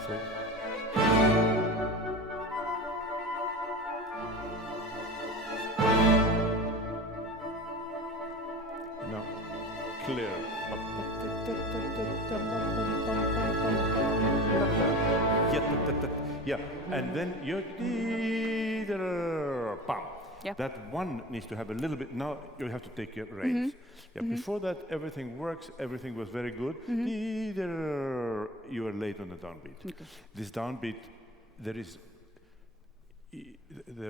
Now, clear. Yeah, and then you pam. Yeah. That one needs to have a little bit. Now you have to take your reins. Yeah, before that everything works. Everything was very good. You are late on the downbeat. Okay. This downbeat, there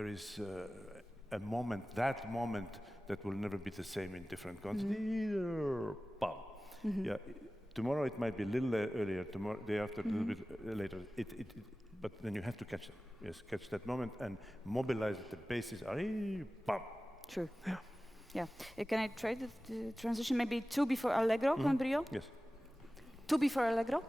is a moment. That moment that will never be the same in different concerts. Pam. Yeah. Tomorrow it might be a little earlier. Tomorrow, day after, a little bit later. But then you have to catch it. Yes, catch that moment and mobilize it. The bases are pam. True. Yeah. Can I try the transition? Maybe 2 before Allegro, con brio? Yes. 2 before Allegro?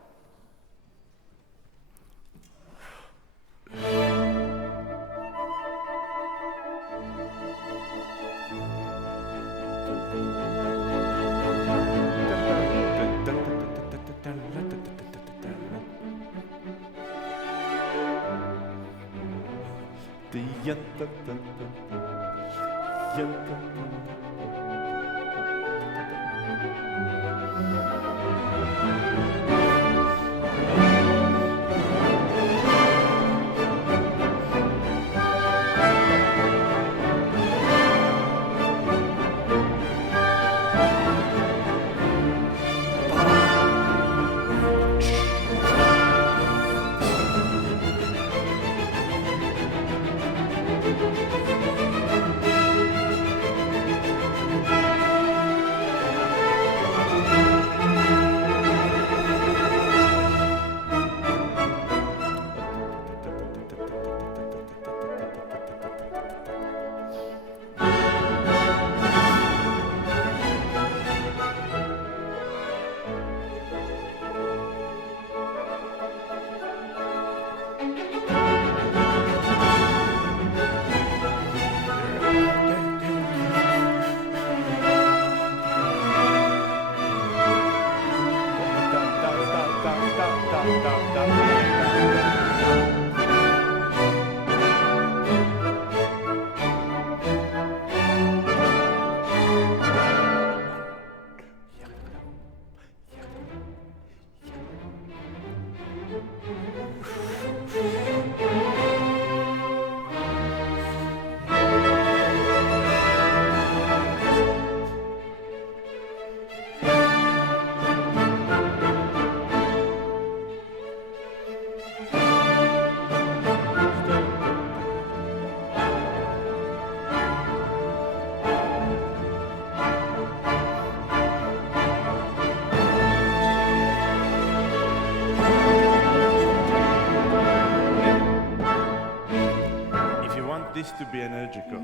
This to be energical,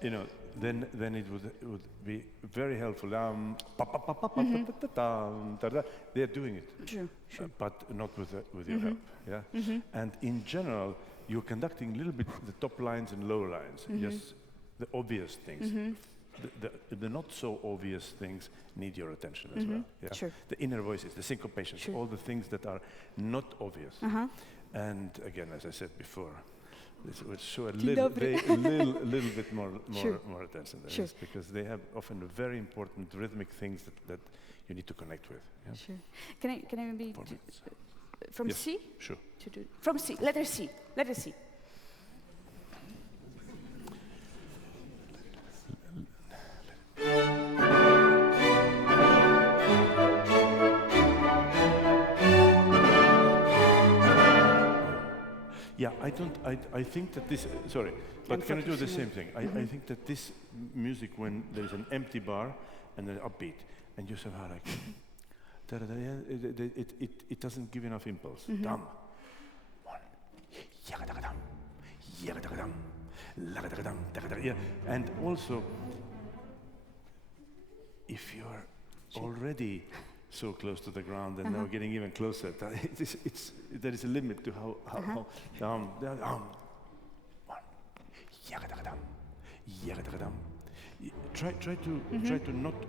you know, then it would be very helpful. They are doing it, Sure. but not with your help. Yeah, and in general, you're conducting a little bit the top lines and low lines. Yes, the obvious things. The not so obvious things need your attention as well. Yeah? Sure. The inner voices, the syncopations, all the things that are not obvious. And again, as I said before, this would show a little bit more attention there, yes, because they have often very important rhythmic things that you need to connect with. Yeah? Sure. Can I maybe from Yes, C? sure. From C, letter C, letter C. Yeah, I think that this, sorry, but can I do the same thing? I think that this music, when there's an empty bar and an upbeat, and you somehow like, it doesn't give enough impulse. Dum. Yeah, and also, if you're already so close to the ground and now getting even closer, there is a limit to how try to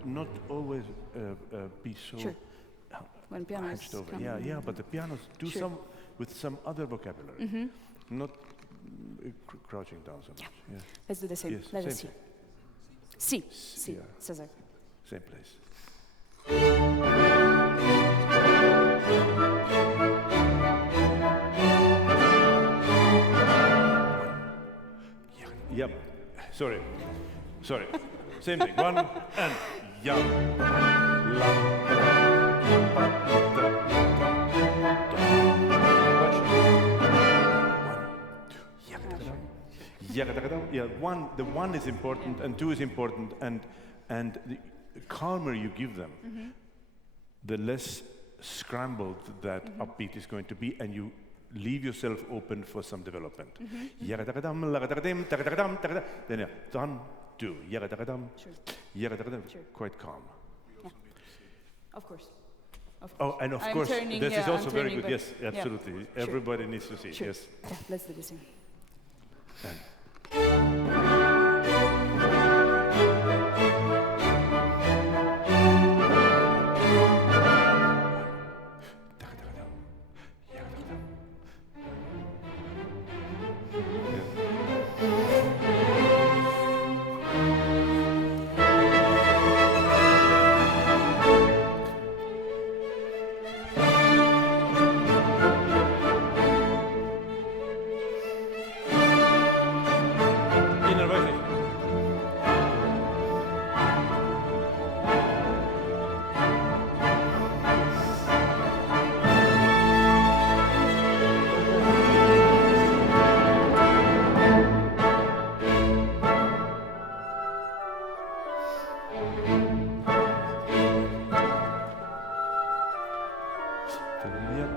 not always be so When piano hunched is over. Yeah, but the pianos do with some other vocabulary, not crouching down so much. Yeah. Let's do the same. Yes, Let us same see. Si, yeah. Cesar. Same place. Yep. Sorry. Same thing. One and yum. Yeah, the one is important and two is important, and the calmer you give them, the less scrambled that upbeat is going to be, and you leave yourself open for some development. Then done, do, quite calm. Yeah. Of course. Oh, and of I'm course, turning, this is also I'm very turning, good. Yes, yeah. absolutely. Sure. Everybody needs to see. Sure. Yes. Yeah, let's do the same.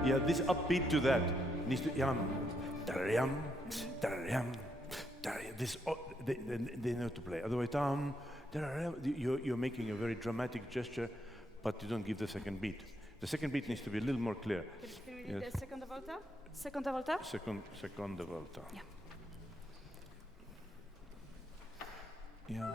Yeah, this upbeat to that needs to this they know to play. Otherwise, you're making a very dramatic gesture, but you don't give the second beat. The second beat needs to be a little more clear. Can we do the seconda volta? Seconda volta? Seconda volta. Yeah. Yeah.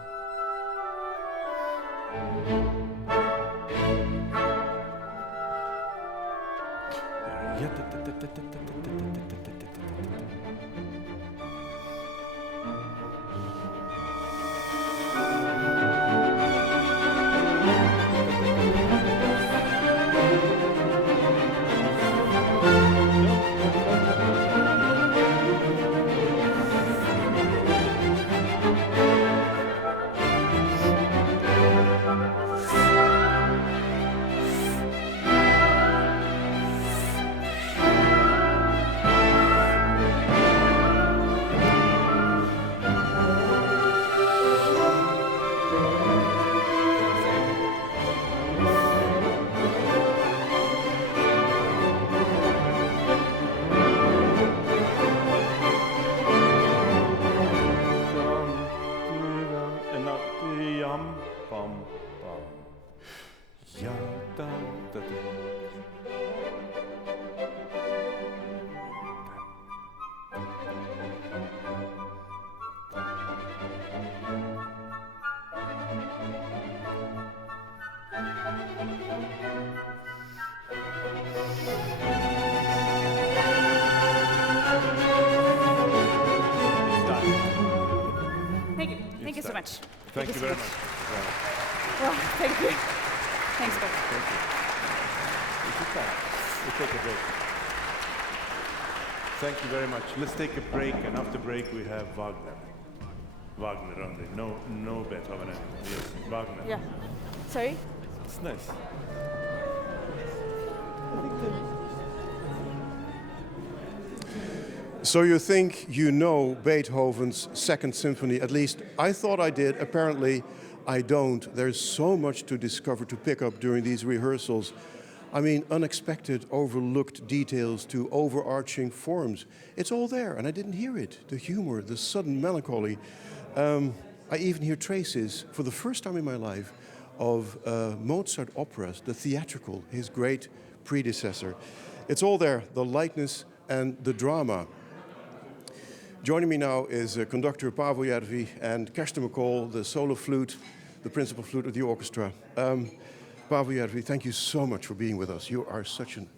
Thank you so much. Thank you very much. Well, thank you. Thanks, Bob. Thank you. We'll take a break. Thank you very much. Let's take a break, and after break we have Wagner. Wagner only. No Beethoven. Yes, Wagner. Yeah. Sorry? It's nice. So you think you know Beethoven's Second Symphony, at least I thought I did. Apparently I don't. There's so much to discover, to pick up during these rehearsals. I mean, unexpected, overlooked details to overarching forms. It's all there, and I didn't hear it. The humor, the sudden melancholy. I even hear traces, for the first time in my life, of Mozart operas, the theatrical, his great predecessor. It's all there, the lightness and the drama. Joining me now is conductor Paavo Järvi and Kirsten McCall, the solo flute, the principal flute of the orchestra. Paavo Järvi, thank you so much for being with us. You are such an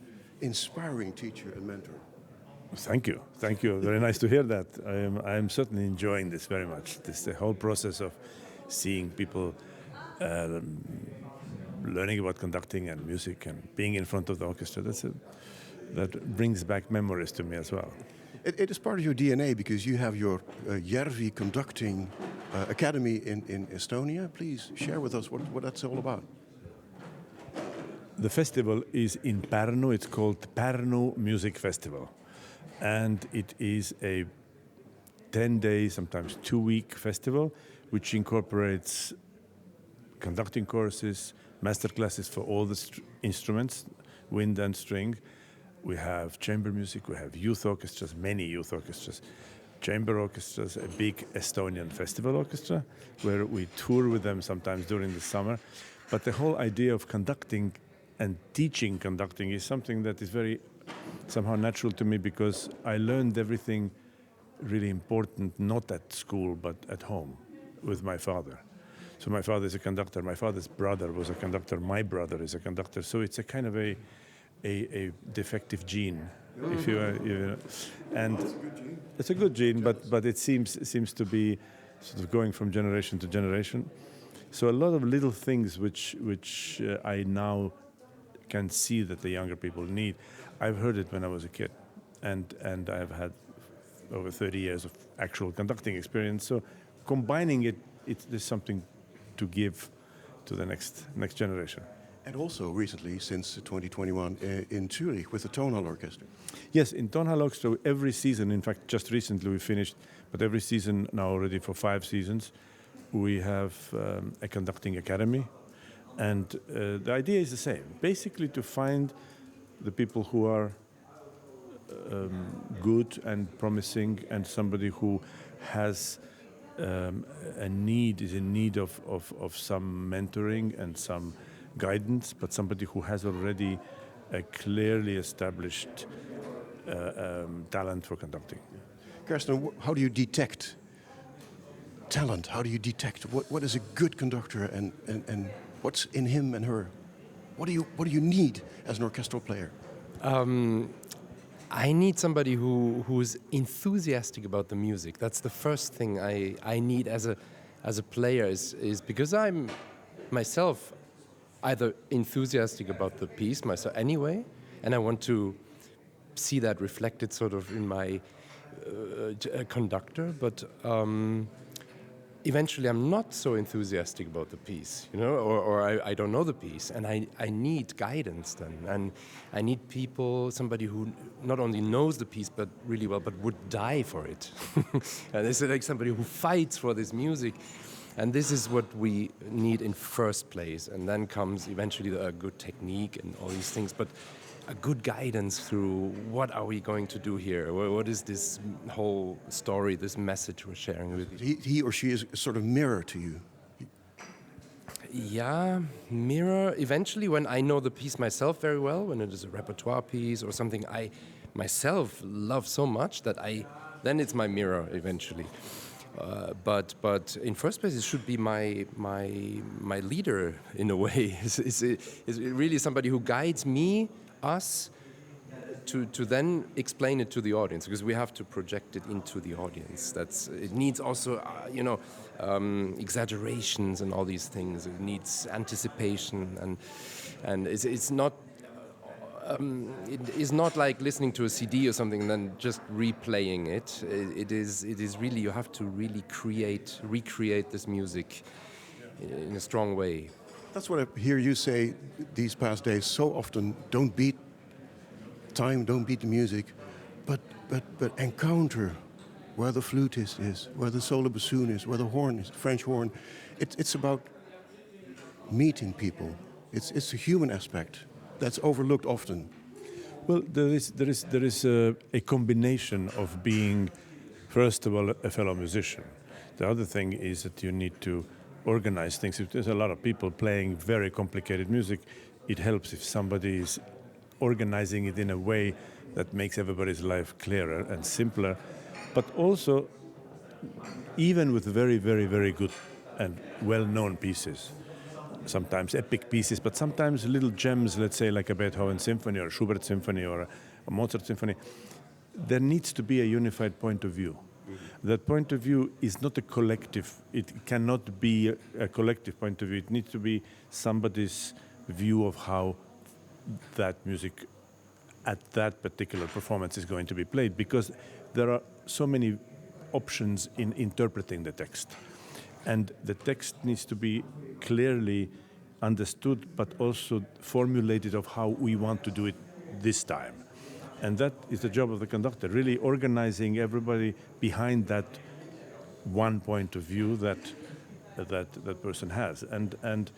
inspiring teacher and mentor. Thank you. Very nice to hear that. I am certainly enjoying this very much. The whole process of seeing people learning about conducting and music and being in front of the orchestra. That brings back memories to me as well. It is part of your DNA because you have your Järvi Conducting Academy in Estonia. Please share with us what that's all about. The festival is in Pärnu. It's called Pärnu Music Festival. And it is a 10-day, sometimes 2-week festival, which incorporates conducting courses, masterclasses for all the instruments, wind and string. We have chamber music, we have youth orchestras, many youth orchestras, chamber orchestras, a big Estonian festival orchestra, where we tour with them sometimes during the summer. But the whole idea of conducting and teaching conducting is something that is very somehow natural to me, because I learned everything really important, not at school, but at home with my father. So my father is a conductor, my father's brother was a conductor, my brother is a conductor. So it's a kind of a defective gene, if you know. And it's a good gene, but it seems to be sort of going from generation to generation. So a lot of little things which I now can see that the younger people need. I've heard it when I was a kid, and I've had over 30 years of actual conducting experience. So combining there's something to give to the next generation. And also recently, since 2021, in Zurich with the Tonhall Orchestra. Yes, in Tonhall Orchestra, every season, in fact, just recently we finished, but every season now already for 5 seasons, we have a conducting academy. And the idea is the same, basically to find the people who are good and promising, and somebody who has is in need of some mentoring and some guidance, but somebody who has already a clearly established talent for conducting. Kirsten, how do you detect talent? How do you detect what is a good conductor and what's in him and her? What do you need as an orchestral player? I need somebody who's enthusiastic about the music. That's the first thing I need as a player is because I'm myself either enthusiastic about the piece myself anyway, and I want to see that reflected sort of in my conductor, but eventually I'm not so enthusiastic about the piece, you know, or I don't know the piece, and I need guidance then, and I need somebody who not only knows the piece but really well, but would die for it. And it's like somebody who fights for this music. And this is what we need in first place, and then comes eventually a good technique and all these things, but a good guidance through what are we going to do here? What is this whole story, this message we're sharing with you? He or she is a sort of mirror to you. Yeah, mirror. Eventually, when I know the piece myself very well, when it is a repertoire piece or something I myself love so much that then it's my mirror eventually. But in first place, it should be my leader in a way. Is really somebody who guides us, to then explain it to the audience, because we have to project it into the audience. It needs also exaggerations and all these things. It needs anticipation, and it's not. It is not like listening to a CD or something and then just replaying it. It is really, you have to really recreate this music in a strong way. That's what I hear you say these past days so often. Don't beat time, don't beat the music, but encounter where the flutist is, where the solo bassoon is, where the horn is, French horn. It's about meeting people. It's a human aspect that's overlooked often. Well, there is a combination of being, first of all, a fellow musician. The other thing is that you need to organize things. If there's a lot of people playing very complicated music, it helps if somebody is organizing it in a way that makes everybody's life clearer and simpler. But also, even with very, very, very good and well-known pieces, sometimes epic pieces, but sometimes little gems, let's say like a Beethoven Symphony or a Schubert Symphony or a Mozart Symphony, there needs to be a unified point of view. That point of view is not a collective. It cannot be a collective point of view. It needs to be somebody's view of how that music at that particular performance is going to be played, because there are so many options in interpreting the text. And the text needs to be clearly understood, but also formulated of how we want to do it this time. And that is the job of the conductor, really organizing everybody behind that one point of view that person has. And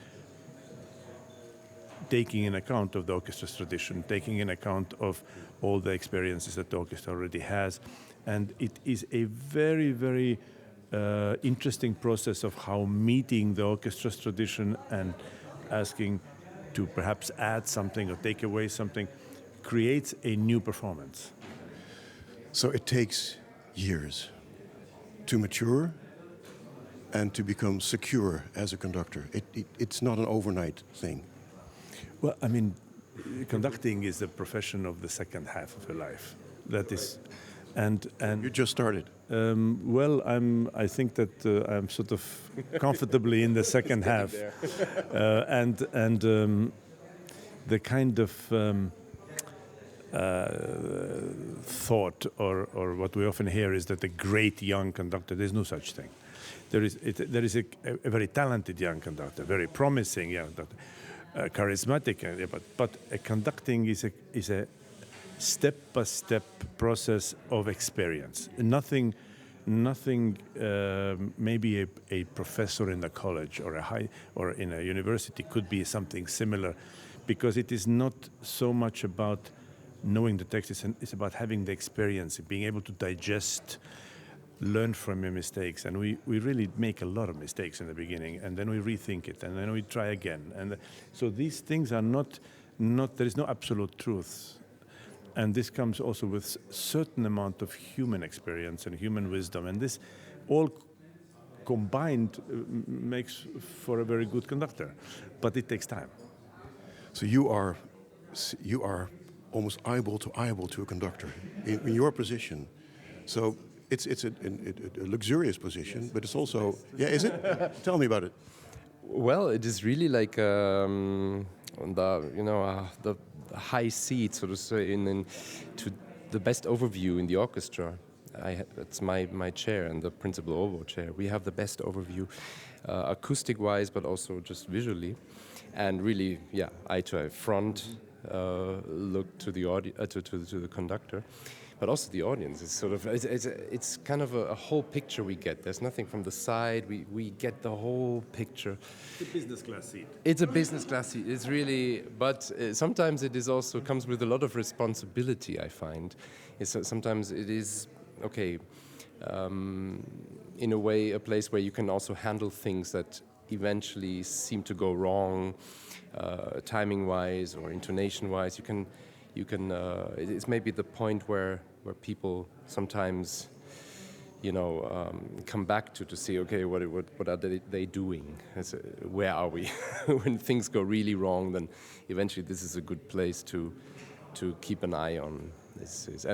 taking in account of the orchestra's tradition, taking in account of all the experiences that the orchestra already has. And it is a very, very interesting process of how meeting the orchestra's tradition and asking to perhaps add something or take away something creates a new performance. So it takes years to mature and to become secure as a conductor. It's not an overnight thing. Well, I mean, conducting is a profession of the second half of your life. That is, and You just started. well, I think that I'm sort of comfortably in the second half, and the kind of thought or what we often hear is that a great young conductor. There's no such thing. There is a very talented young conductor, very promising young conductor. Charismatic, but conducting is a step-by-step process of experience. Nothing. Maybe a professor in the college or in a university could be something similar, because it is not so much about knowing the text. It's about having the experience, being able to digest, learn from your mistakes. And we really make a lot of mistakes in the beginning, and then we rethink it, and then we try again. And so these things are not there is no absolute truth. And this comes also with certain amount of human experience and human wisdom. And this all combined makes for a very good conductor. But it takes time. So you are almost eyeball to a conductor in your position. So it's a luxurious position, but it's also, yeah, is it? Tell me about it. Well, it is really like the high seat, so to say, to the best overview in the orchestra. It's my chair and the principal oboe chair. We have the best overview, acoustic-wise, but also just visually, and really, yeah, eye to eye, front look to the to the conductor. But also the audience is sort of, it's kind of a whole picture we get. There's nothing from the side. We get the whole picture. It's a business class seat. It's a business class seat. It's really, but sometimes it is also comes with a lot of responsibility, I find. Sometimes it is, okay, in a way, a place where you can also handle things that eventually seem to go wrong, timing-wise or intonation-wise. You can. It's maybe the point where people sometimes, come back to see, okay, what are they doing? Where are we? When things go really wrong, then eventually this is a good place to keep an eye on.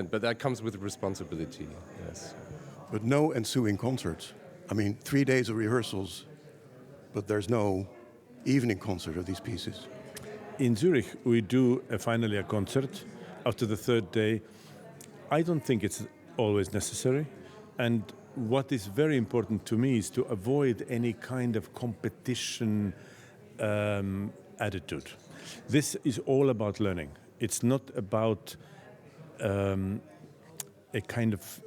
But that comes with responsibility. Yes. But no ensuing concerts. I mean, 3 days of rehearsals, but there's no evening concert of these pieces. In Zurich, we do finally a concert after the third day. I don't think it's always necessary. And what is very important to me is to avoid any kind of competition attitude. This is all about learning. It's not about a kind of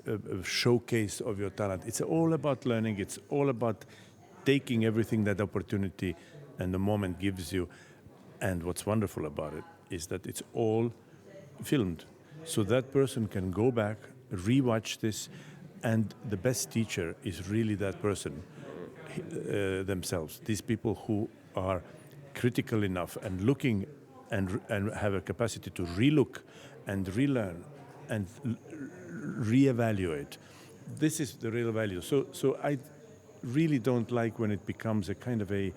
showcase of your talent. It's all about learning. It's all about taking everything that opportunity and the moment gives you. And what's wonderful about it is that it's all filmed. So that person can go back, rewatch this, and the best teacher is really that person themselves. These people who are critical enough and looking and have a capacity to relook and relearn and reevaluate. This is the real value. So I really don't like when it becomes a kind of a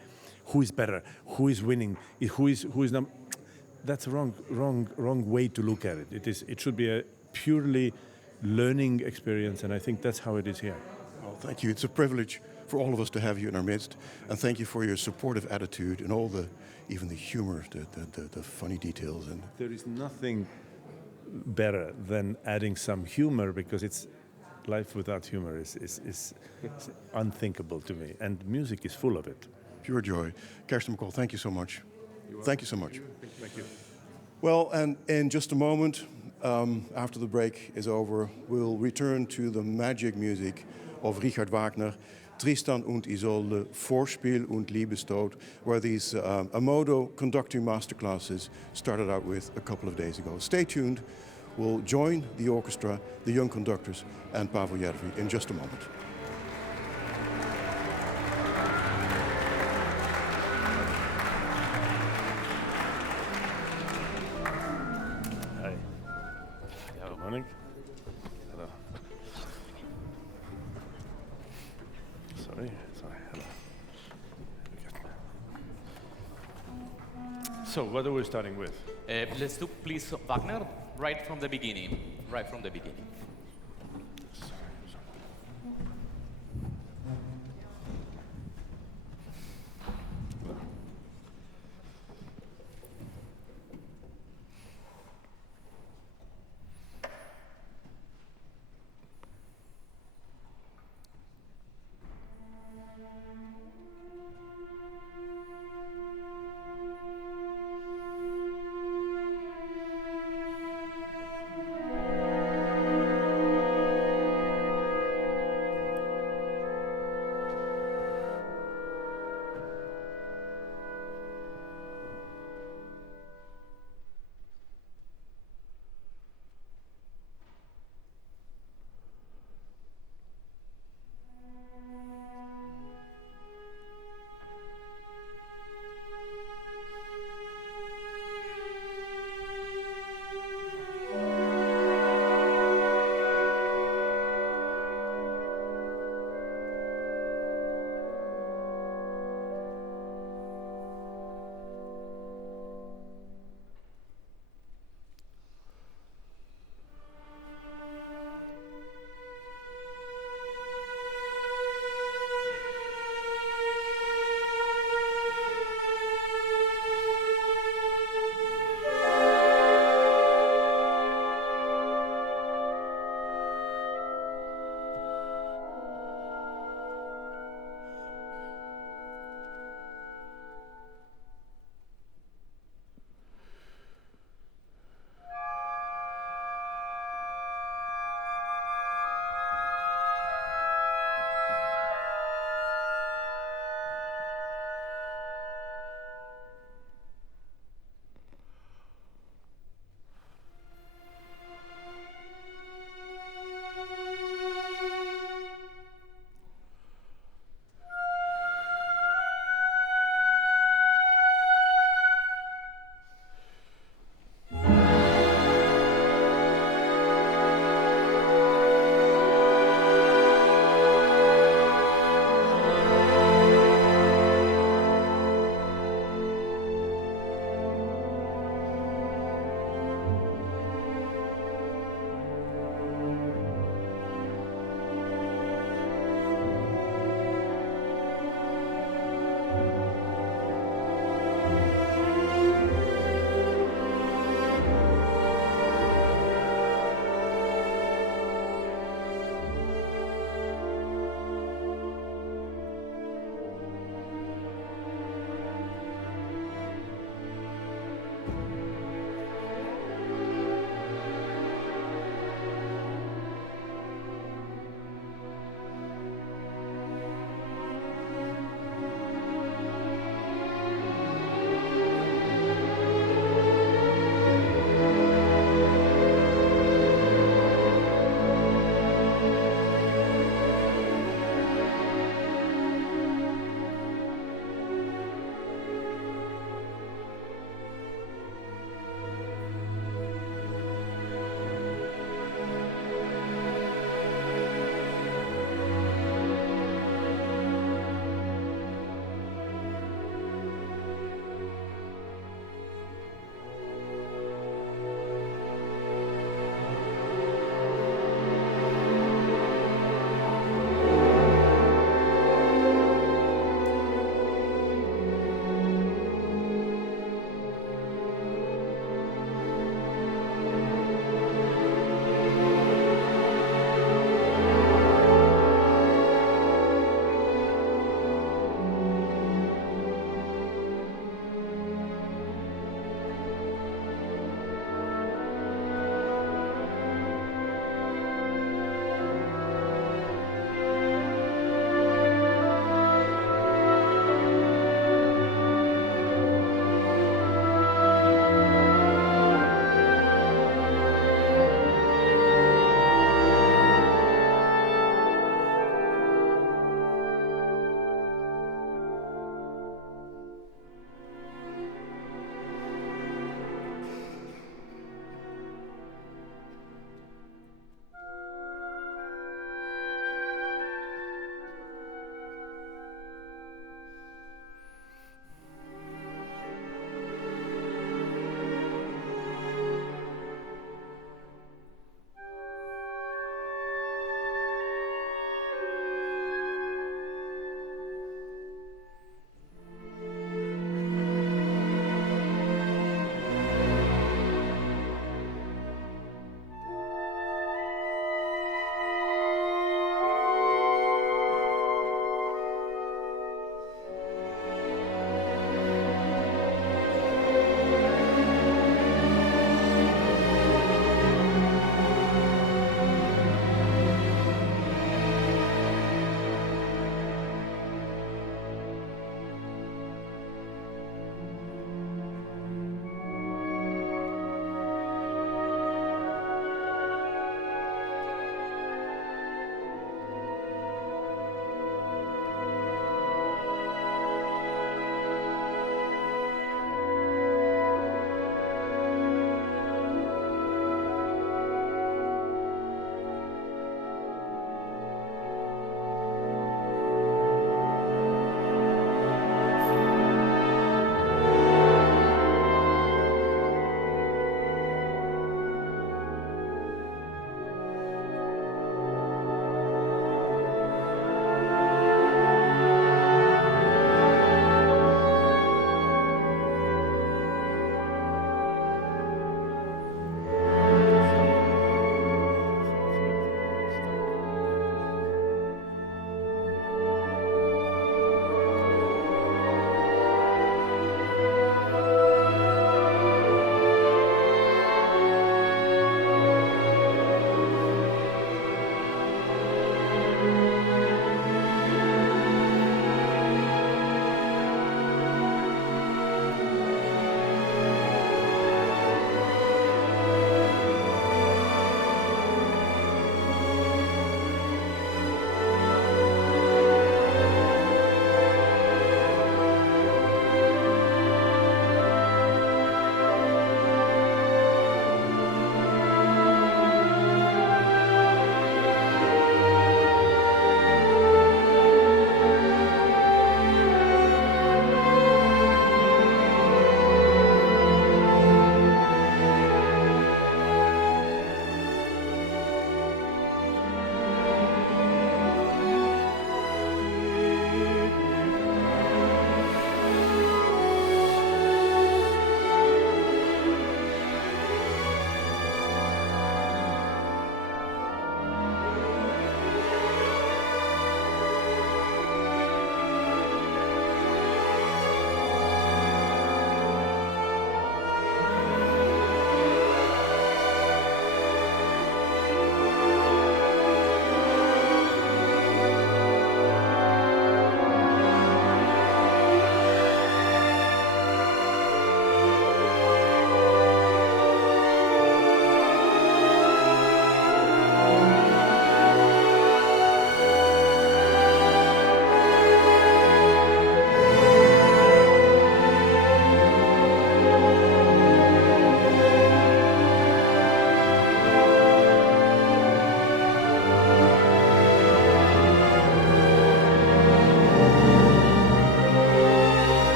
who is better, who is winning, who is not. That's a wrong way to look at it. It should be a purely learning experience, and I think that's how it is here. Well, thank you. It's a privilege for all of us to have you in our midst, and thank you for your supportive attitude and all even the humor, the funny details. And There is nothing better than adding some humor, because life without humor is unthinkable to me, and music is full of it. pure joy. Kersten McCall, thank you so much. Thank you so much. Thank you. Well, and in just a moment, after the break is over, we'll return to the magic music of Richard Wagner, Tristan und Isolde, Vorspiel und Liebestod, where these Ammodo Conducting Masterclasses started out with a couple of days ago. Stay tuned. We'll join the orchestra, the young conductors, and Paavo Järvi in just a moment. Hi. Good morning. Hello. Sorry. Hello. So, what are we starting with? Let's do, please, Wagner, right from the beginning. Right from the beginning.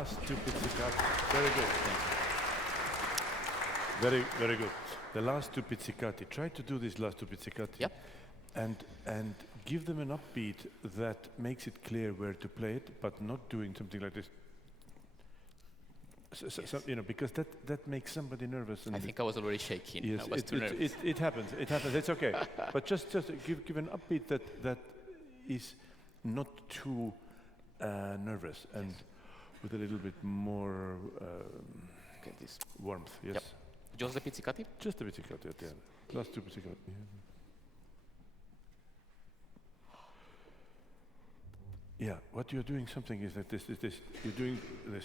last two pizzicati. Very good. Very good. The last two pizzicati. Try to do these last two pizzicati. Yep. And give them an upbeat that makes it clear where to play it, but not doing something like this. So, you know, because that makes somebody nervous. And I think I was already shaking. yes, I was too nervous. it happens. It happens. It's okay. But just give an upbeat that is not too nervous and with a little bit more Okay, this. warmth. Yes. Yep. Just the pizzicati? Just a pizzicati at the end. Last two pizzicati. Yeah. Yeah, what you're doing something is that this, you're doing this,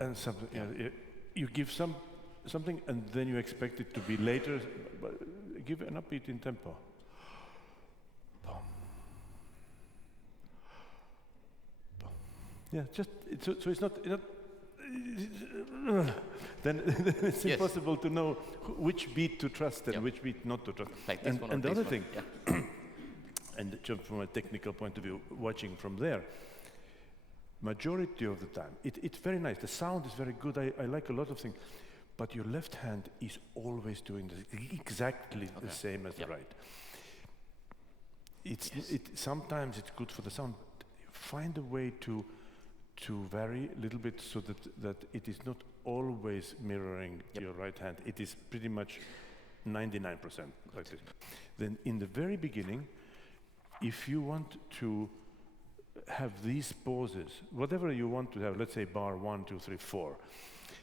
and something. Yeah, you give something, and then you expect it to be later. But give an upbeat in tempo. Boom. Boom. Yeah, just so it's not. Then it's impossible to know which beat to trust and which beat not to trust. Like this one or and the this other one. thing. Yeah. And just from a technical point of view, watching from there, majority of the time, it's very nice. The sound is very good. I like a lot of things. But your left hand is always doing exactly the same as the right. Sometimes it's good for the sound. Find a way to vary a little bit so that it is not always mirroring your right hand. It is pretty much 99% like this. Then in the very beginning, if you want to have these pauses, whatever you want to have, let's say bar 1, 2, 3, 4,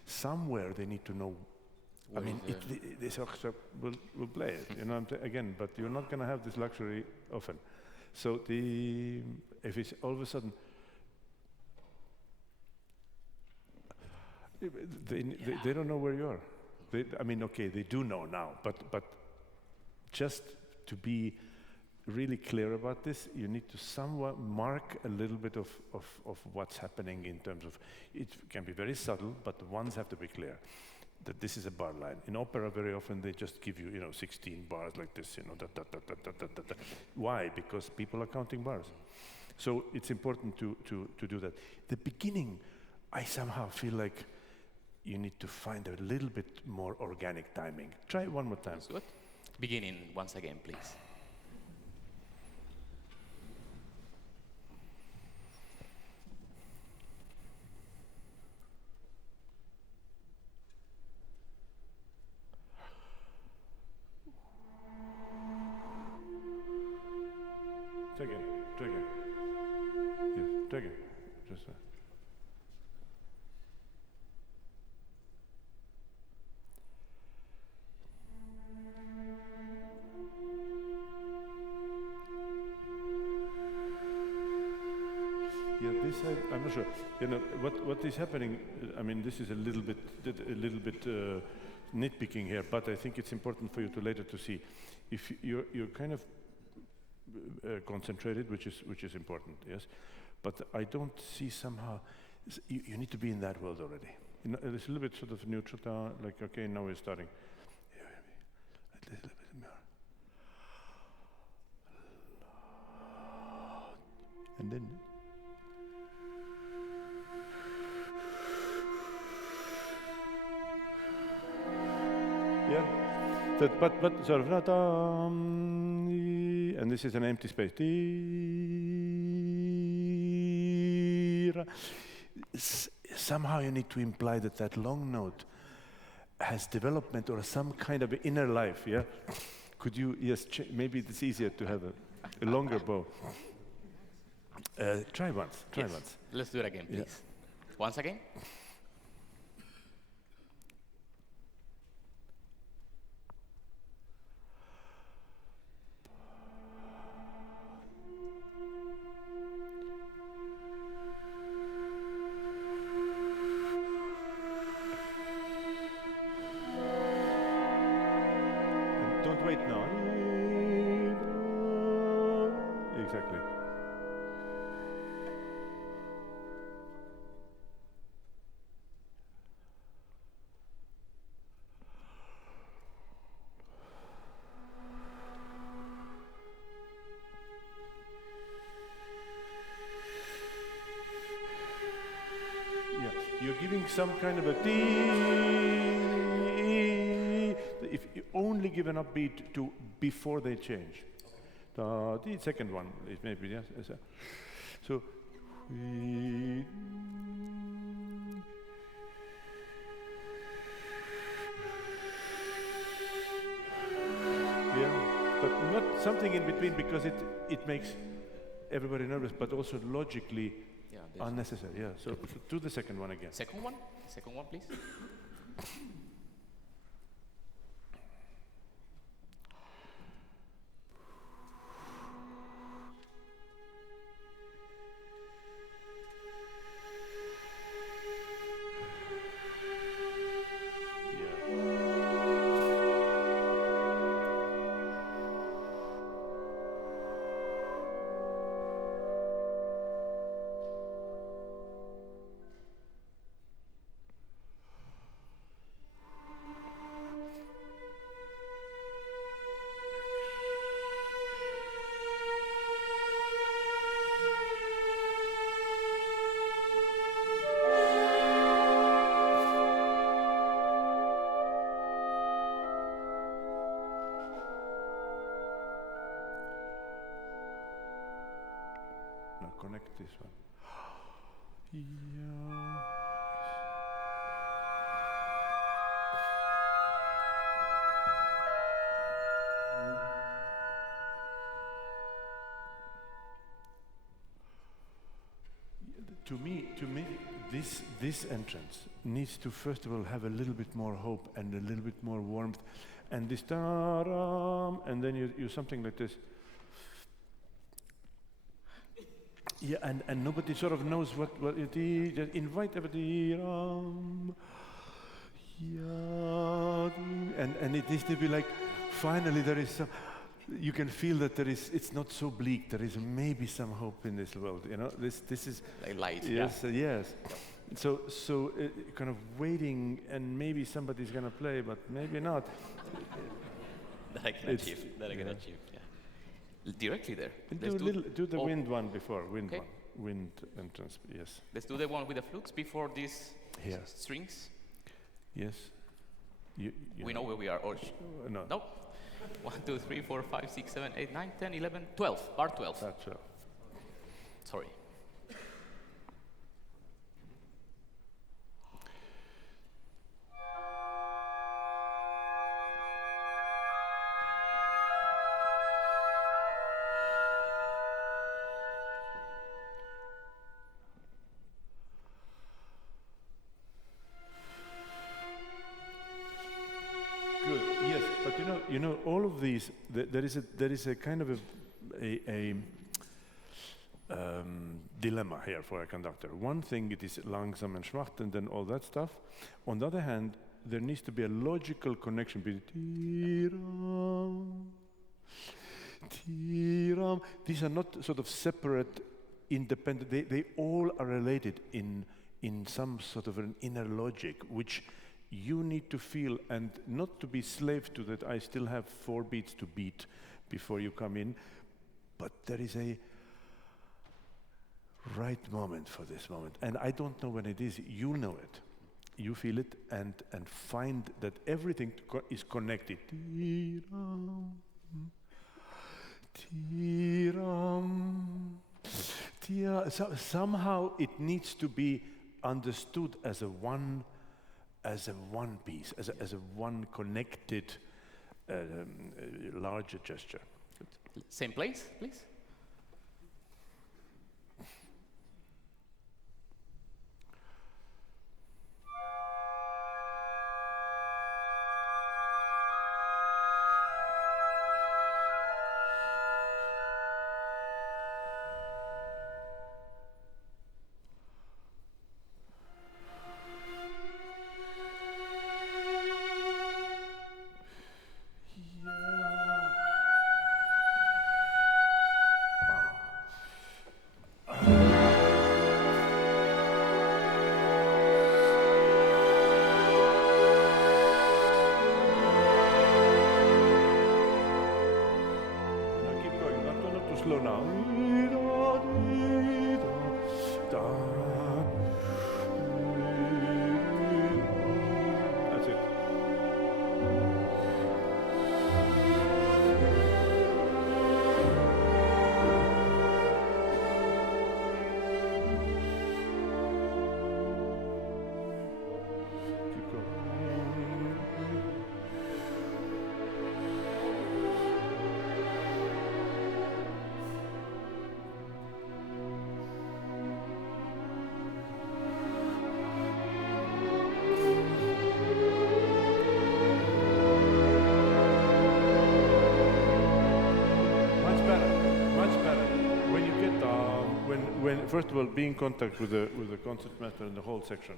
somewhere they need to know. I mean, this orchestra will play it, you know. Again, but you're not going to have this luxury often. So if it's all of a sudden, they don't know where you are. I mean, okay, they do know now, but just to be really clear about this, you need to somewhat mark a little bit of what's happening in terms of, it can be very subtle, but the ones have to be clear, that this is a bar line. In opera, very often they just give you, 16 bars like this, da. Why? Because people are counting bars. So it's important to do that. The beginning, I somehow feel like you need to find a little bit more organic timing. Try it one more time. That's good. Beginning once again, please. Try again. Yes, try again. Just yeah, this I'm not sure. What is happening? I mean, this is a little bit nitpicking here, but I think it's important for you to later to see if you're kind of concentrated, which is important, yes. But I don't see somehow. You need to be in that world already. It's a little bit sort of neutral, like okay, now we're starting. A little bit more. And then. Yeah, but sort of and this is an empty space. Somehow you need to imply that long note has development or some kind of inner life. Yeah, could you? Yes, maybe it's easier to have a longer bow. Try once. Try once. Let's do it again, please. Yeah. Once again. Wait now. Exactly. you're giving some kind of a D. If you only give an upbeat to before they change. The second one is maybe, yes. So, yeah, but not something in between because it makes everybody nervous, but also logically unnecessary. Yeah. So do the second one again. Second one? Second one, please. Connect this one. To me, this entrance needs to first of all have a little bit more hope and a little bit more warmth, and this ta-ram, and then you something like this. Yeah, and nobody sort of knows what it is. Just invite everybody. And it needs to be like, finally there is some, you can feel that it's not so bleak. There is maybe some hope in this world. You know, this is like light. Yes, yes. So kind of waiting, and maybe somebody's gonna play, but maybe not. That I can achieve. That I can achieve. Yeah. Directly there. Do the wind one before, wind okay. one. Wind entrance, yes. Let's do the one with the flutes before these strings. Yes. We know where we are. Or no. No. 1, 2, 3, 4, 5, 6, 7, 8, 9, 10, 11, 12. Bar 12. That's 12. Sorry. You know, all of these. There is a kind of a dilemma here for a conductor. One thing, it is langsam and schwacht, and then all that stuff. On the other hand, there needs to be a logical connection between tiram. These are not sort of separate, independent. They all are related in some sort of an inner logic, which you need to feel, and not to be slave to that. I still have 4 beats to beat before you come in, but there is a right moment for this moment, and I don't know when it is. You know it, you feel it, and find that everything is connected. So somehow it needs to be understood as a one piece, as a one connected, larger gesture. Same place, please. first of all, be in contact with the concertmaster in the whole section,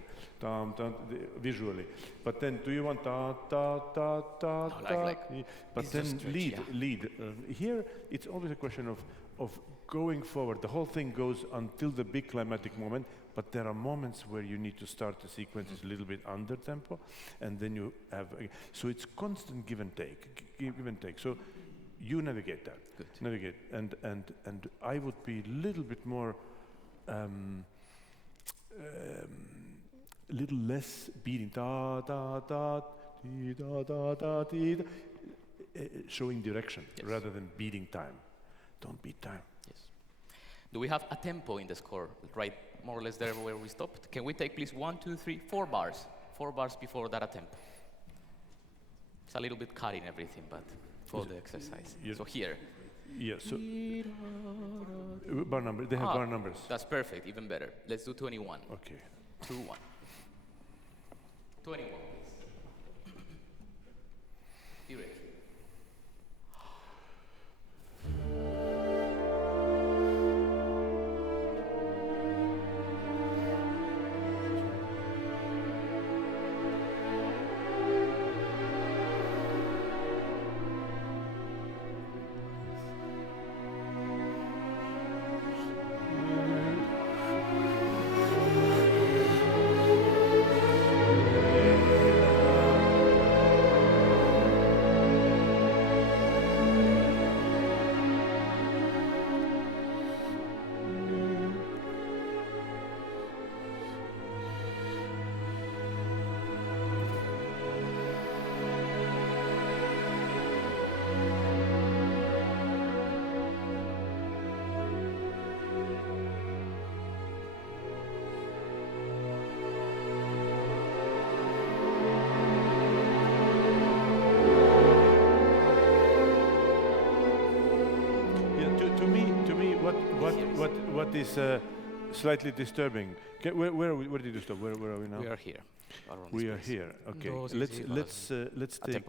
visually. But then, do you want ta ta ta ta ta? But then lead. Here, it's always a question of going forward. The whole thing goes until the big climatic moment. But there are moments where you need to start the sequences a little bit under tempo, and then you have. So it's constant give and take. So you navigate that. Good. Navigate, and I would be a little bit more, a little less beating da da da dee, da da da dee, showing direction rather than beating time. Don't beat time. Yes. Do we have a tempo in the score, right more or less there where we stopped? Can we take please 1, 2, 3, 4 bars? 4 bars before that tempo. It's a little bit cutting everything, but for the exercise. So here. Yeah, so bar number, they have bar numbers. That's perfect, even better. Let's do 21. Okay. 2, 1. 21, please. Direct. What is slightly disturbing? Where did you stop? Where are we now? We are here. We are here. Okay. Let's take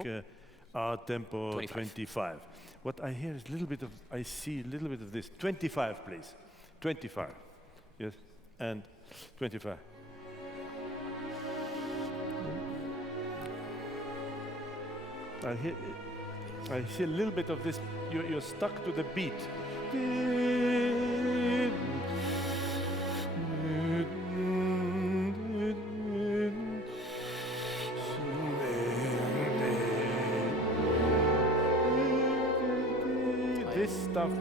tempo 25. What I hear is a little bit of. I see a little bit of this. 25, please. 25. Yes. And 25. I see a little bit of this. You're stuck to the beat. This stuff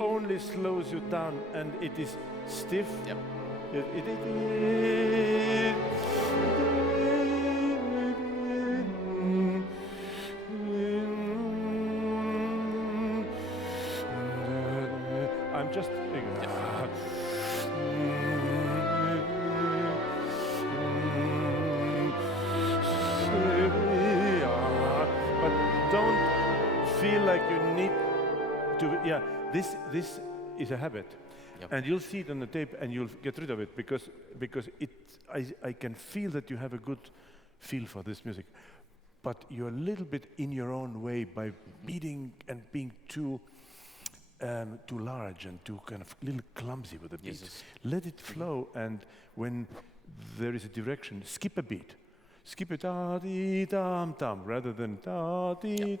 only slows you down, and it is stiff. Yep. I'm just. But don't feel like you need to. Yeah, this is a habit, and you'll see it on the tape, and you'll get rid of it because I can feel that you have a good feel for this music, but you're a little bit in your own way by beating and being too large and too kind of little clumsy with the beat. Yes. Let it flow, and when there is a direction, skip a beat. Skip it da-dee-dam-dam rather than da-dee,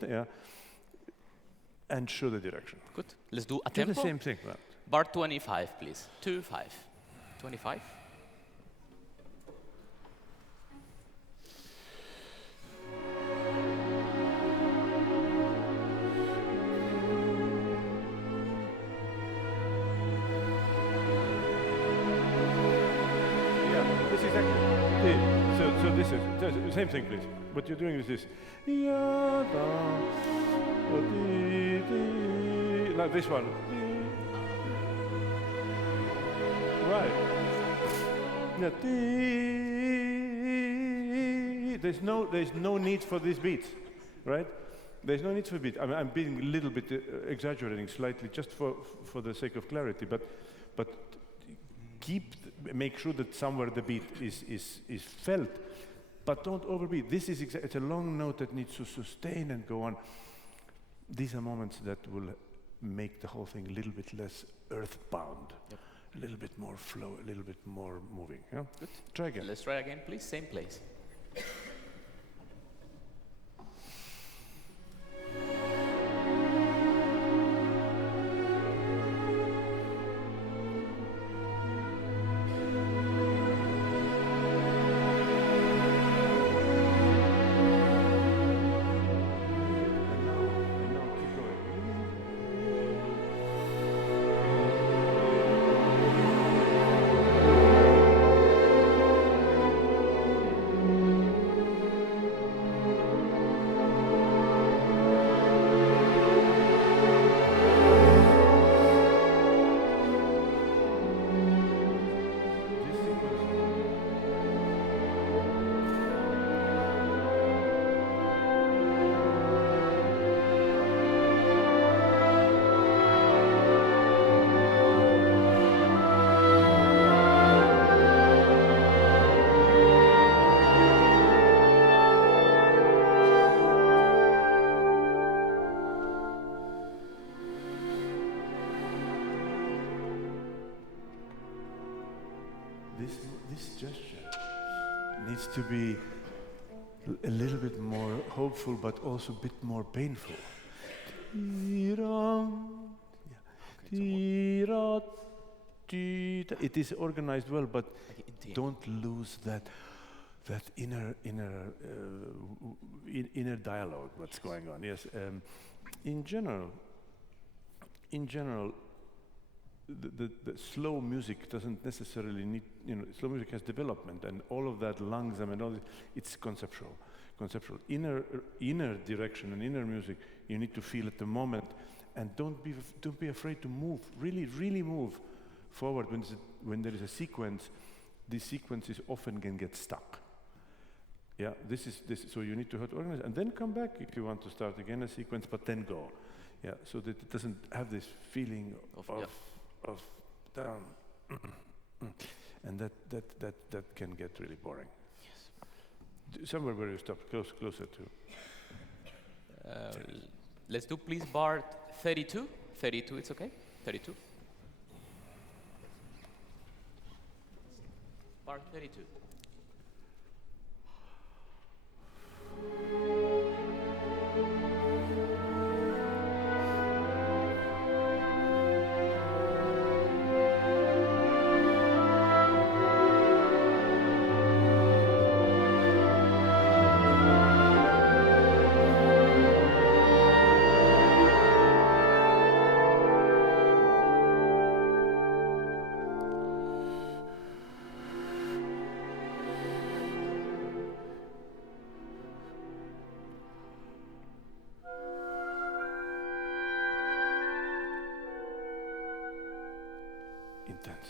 and show the direction. Good. Let's do a Do tempo. the same thing. Right? Bar 25, please. 2-5. 25. This is actually, so this is the same thing, please. What you're doing is this. Like this one. Right. There's no need for these beats, right? There's no need for beat. I'm being a little bit exaggerating slightly, just for the sake of clarity, but make sure that somewhere the beat is felt, but don't overbeat. This is it's a long note that needs to sustain and go on. These are moments that will make the whole thing a little bit less earthbound. Yep. a little bit more flow, a little bit more moving. Yeah? Good. Try again. Let's try again, please. Same place. And now keep going. This sequence. This gesture needs to be a little bit more hopeful, but also a bit more painful. It is organized well, but don't lose that inner dialogue. What's going on? Yes. In general, the slow music doesn't necessarily need, slow music has development and all of that lungs and all, it's conceptual. Inner direction and inner music you need to feel at the moment, and don't be afraid to move, really move forward when there is a sequence. These sequences often can get stuck. Yeah, this so you need to organize and then come back if you want to start again a sequence, but then go. Yeah, so that it doesn't have this feeling of down, and that can get really boring. Yes. Somewhere where you stop, closer to. Let's do please bar 32. 32, it's okay? 32. Bar 32. Intense.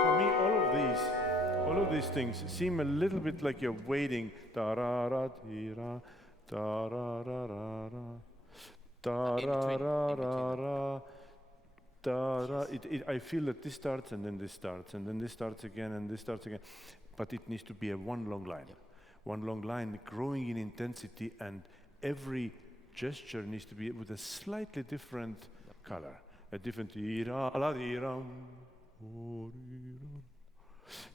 For me, all of these things seem a little bit like you're waiting. Da-ra-ra-dee-ra, da-ra-ra-ra-ra, da-ra-ra-ra-ra, da-ra. I feel that this starts and then this starts and then this starts again and this starts again. But it needs to be a one long line. Yep. One long line growing in intensity, and every gesture needs to be with a slightly different color. A different dee-ra-la-dee-ram, o-dee-ram.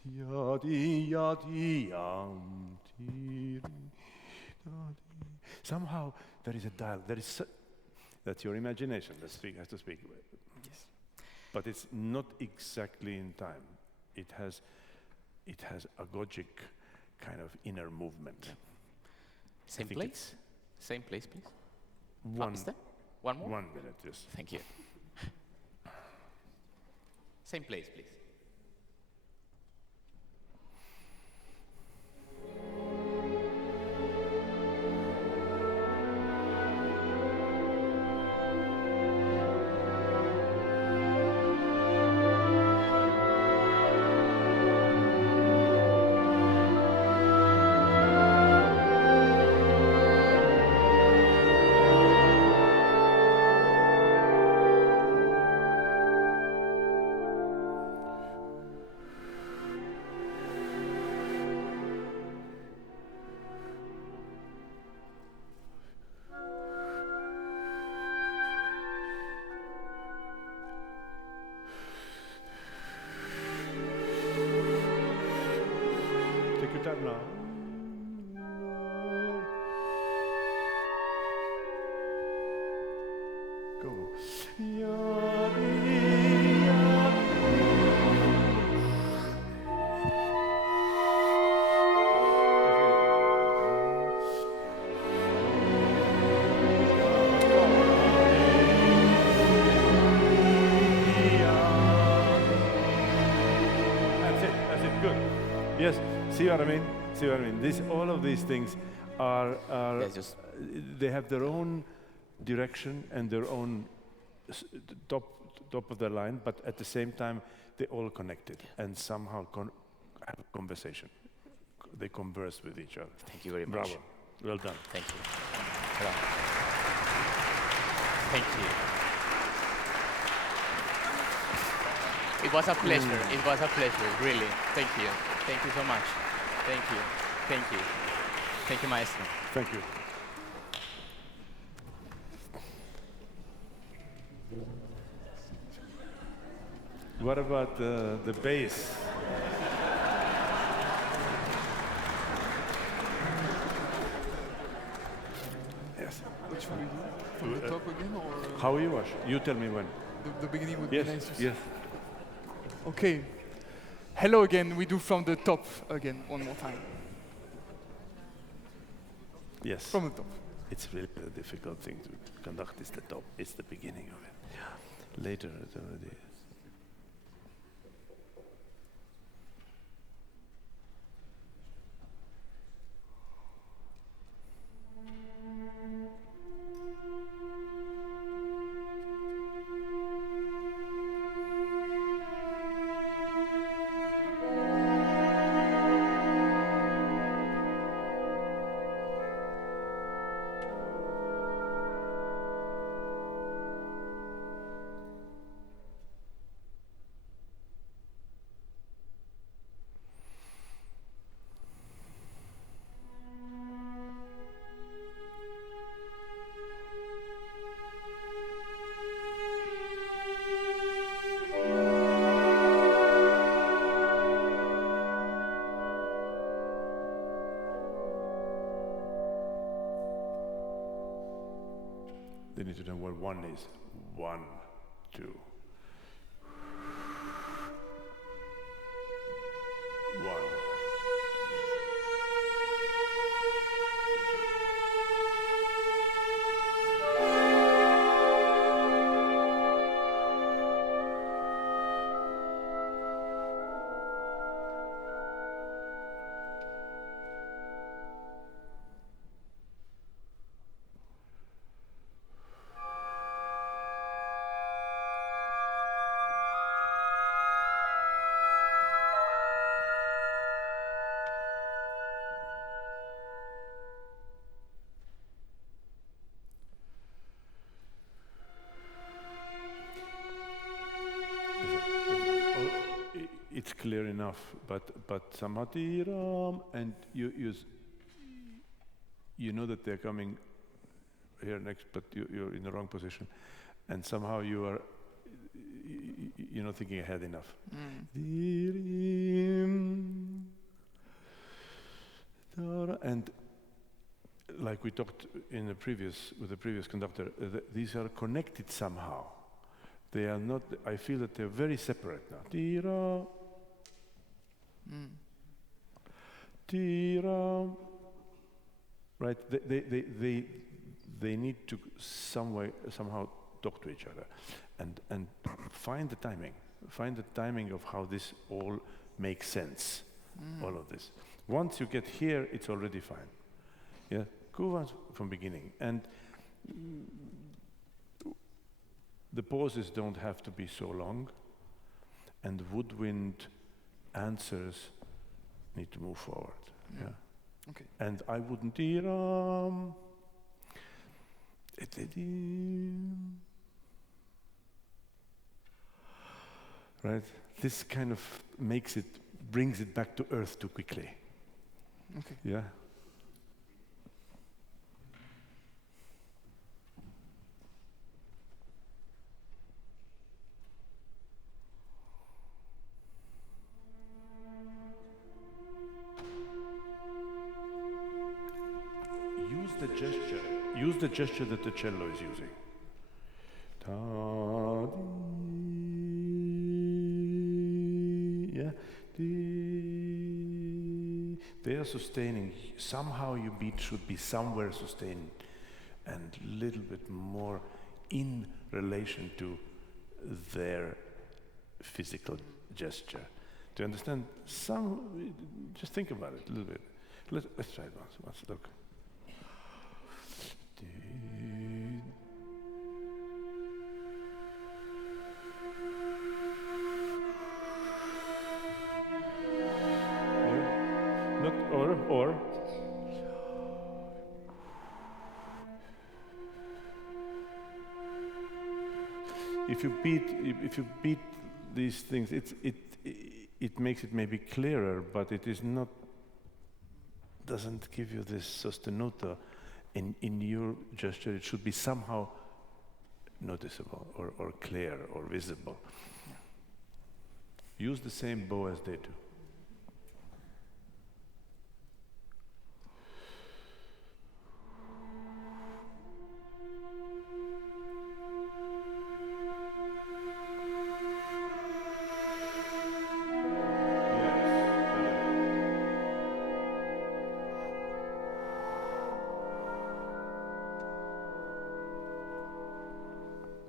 Yadi-yadi-yam, somehow there is a dial. That's your imagination that has to speak. Yes. But it's not exactly in time. It has a agogic kind of inner movement. Same place? Same place, please. One more? 1 minute, yes. Thank you. Same place, please. now. Go. That's it, good. Yes, see what I mean? See what I mean? All of these things are they have their own direction and their own top of the line, but at the same time, they all connected and somehow have a conversation. They converse with each other. Thank you very much. Bravo. Well done. Thank you. Bravo. Thank you. It was a pleasure. It was a pleasure, really. Thank you. Thank you so much. Thank you. Thank you. Thank you, maestro. Thank you. What about the bass? Yes. What should we do? From the top again, or How you wash? You tell me when. the beginning would Yes, be nice to see? yes. Okay. Hello again. We do from the top again, one more time. Yes. From the top. It's really a difficult thing to conduct. It's the top. It's the beginning of it. Yeah. Later, it already is. They need to know what one is. 1, 2. 1. It's clear enough, but somehow and you know that they're coming here next, but you're in the wrong position, and somehow you're not thinking ahead enough. And like we talked with the previous conductor, these are connected somehow. They are not. I feel that they're very separate now. Right? They need to somehow talk to each other, and find the timing. Find the timing of how this all makes sense. All of this. Once you get here, it's already fine. Yeah, go on from beginning, and the pauses don't have to be so long, and woodwind answers need to move forward. Yeah. Okay. And I wouldn't right? This kind of brings it back to earth too quickly. Okay. Yeah. use the gesture. Use the gesture that the cello is using. Yeah. They are sustaining. Somehow your beat should be somewhere sustained and a little bit more in relation to their physical gesture. Do you understand? Just think about it a little bit. Let's try it once. Look. Yeah. Not or. If you beat these things, it makes it maybe clearer, but it is not. Doesn't give you this sostenuto in your gesture. It should be somehow noticeable or clear or visible. Use the same bow as they do.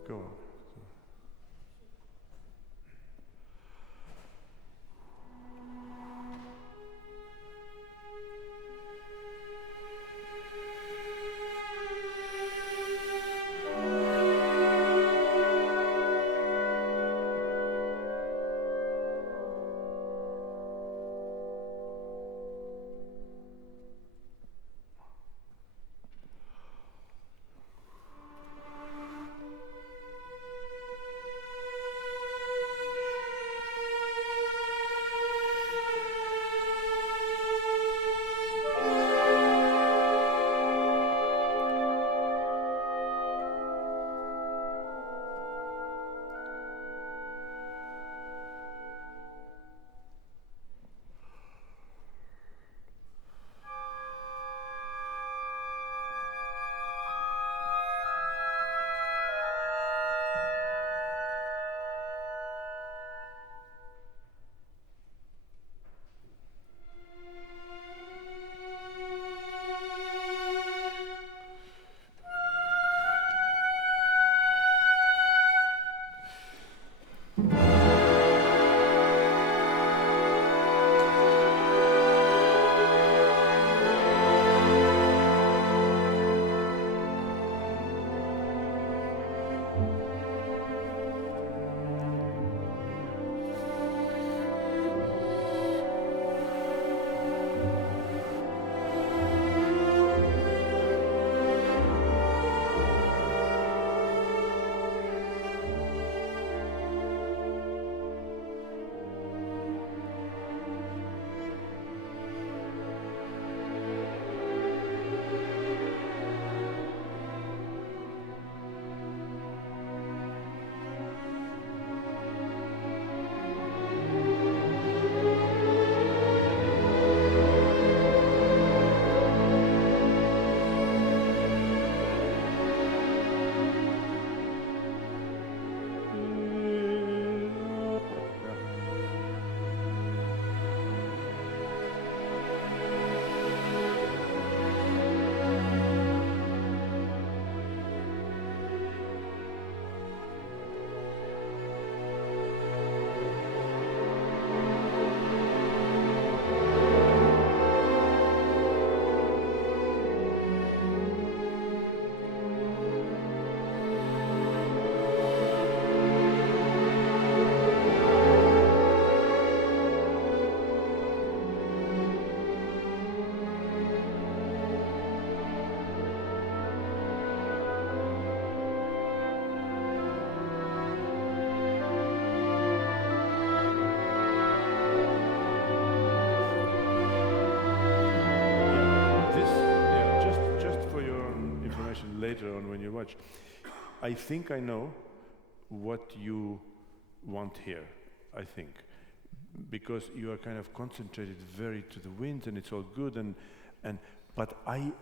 Go on. Later on when you watch. I think I know what you want here, I think. Because you are kind of concentrated very to the wind and it's all good but I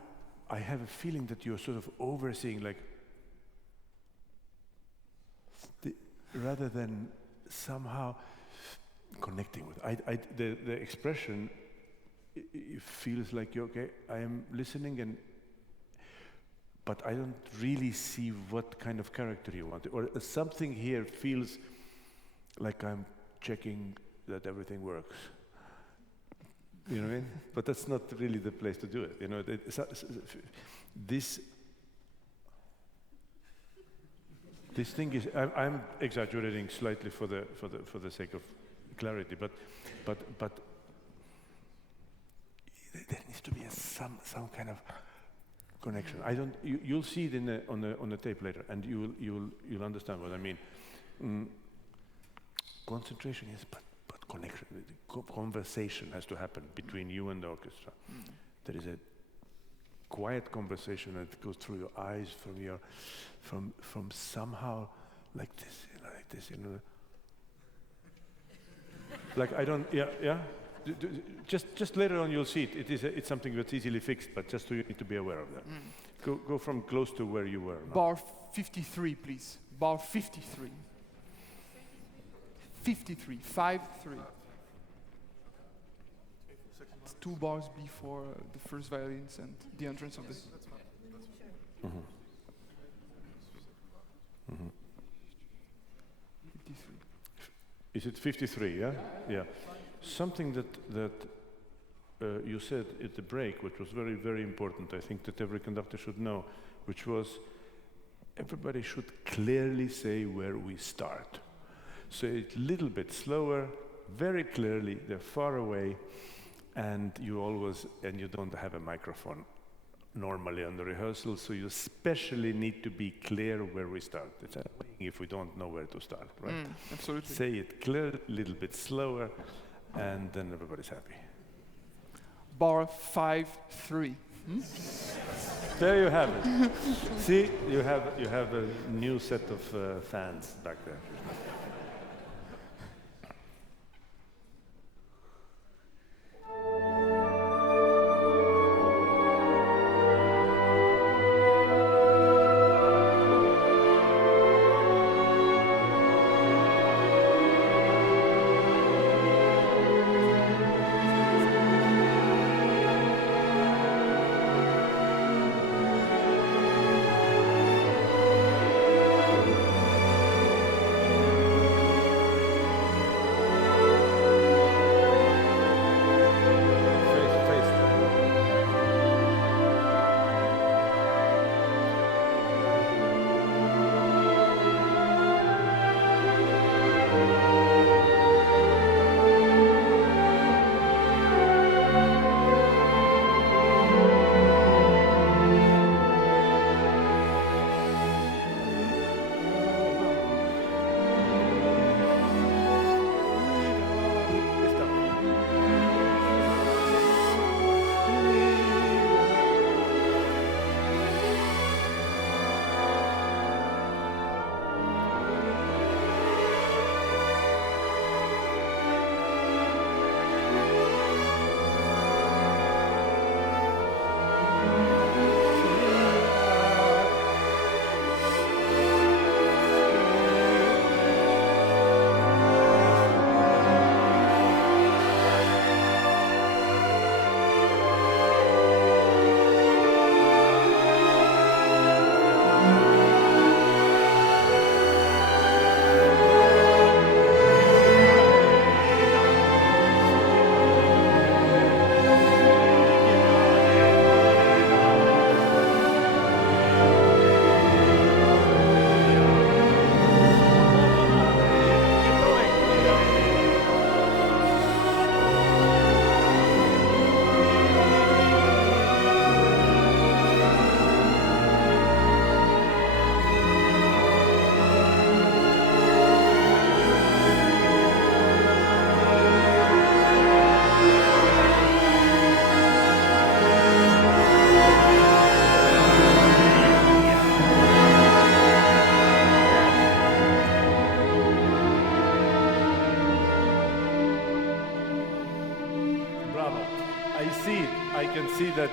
I have a feeling that you're sort of overseeing, like, rather than somehow connecting with. The expression, it feels like you're okay. I am listening, but I don't really see what kind of character you want, or something here feels like I'm checking that everything works. You know what I mean? But that's not really the place to do it. You know, this thing is. I'm exaggerating slightly for the sake of clarity, but there needs to be some kind of connection. You'll see it on the tape later, and you'll understand what I mean. Concentration is but connection. Conversation has to happen between you and the orchestra. There is a quiet conversation that goes through your eyes, from somehow like this, you know. Like I don't, yeah. Just later on you'll see it. It's something that's easily fixed, but just so you need to be aware of that. Go from close to where you were. Bar 53, please. Bar 53. 53, 5-3. It's 2 bars before the first violins and the entrance of the. 53. Is it 53? Yeah. Yeah. Something that you said at the break, which was very, very important. I think that every conductor should know, which was everybody should clearly say where we start. So it's a little bit slower, very clearly. They're far away, and you don't have a microphone normally on the rehearsal, so you especially need to be clear where we start. It's annoying if we don't know where to start, right? Absolutely. Say it clear, a little bit slower, and then everybody's happy. Bar 5-3. There you have it. See, you have a new set of fans back there.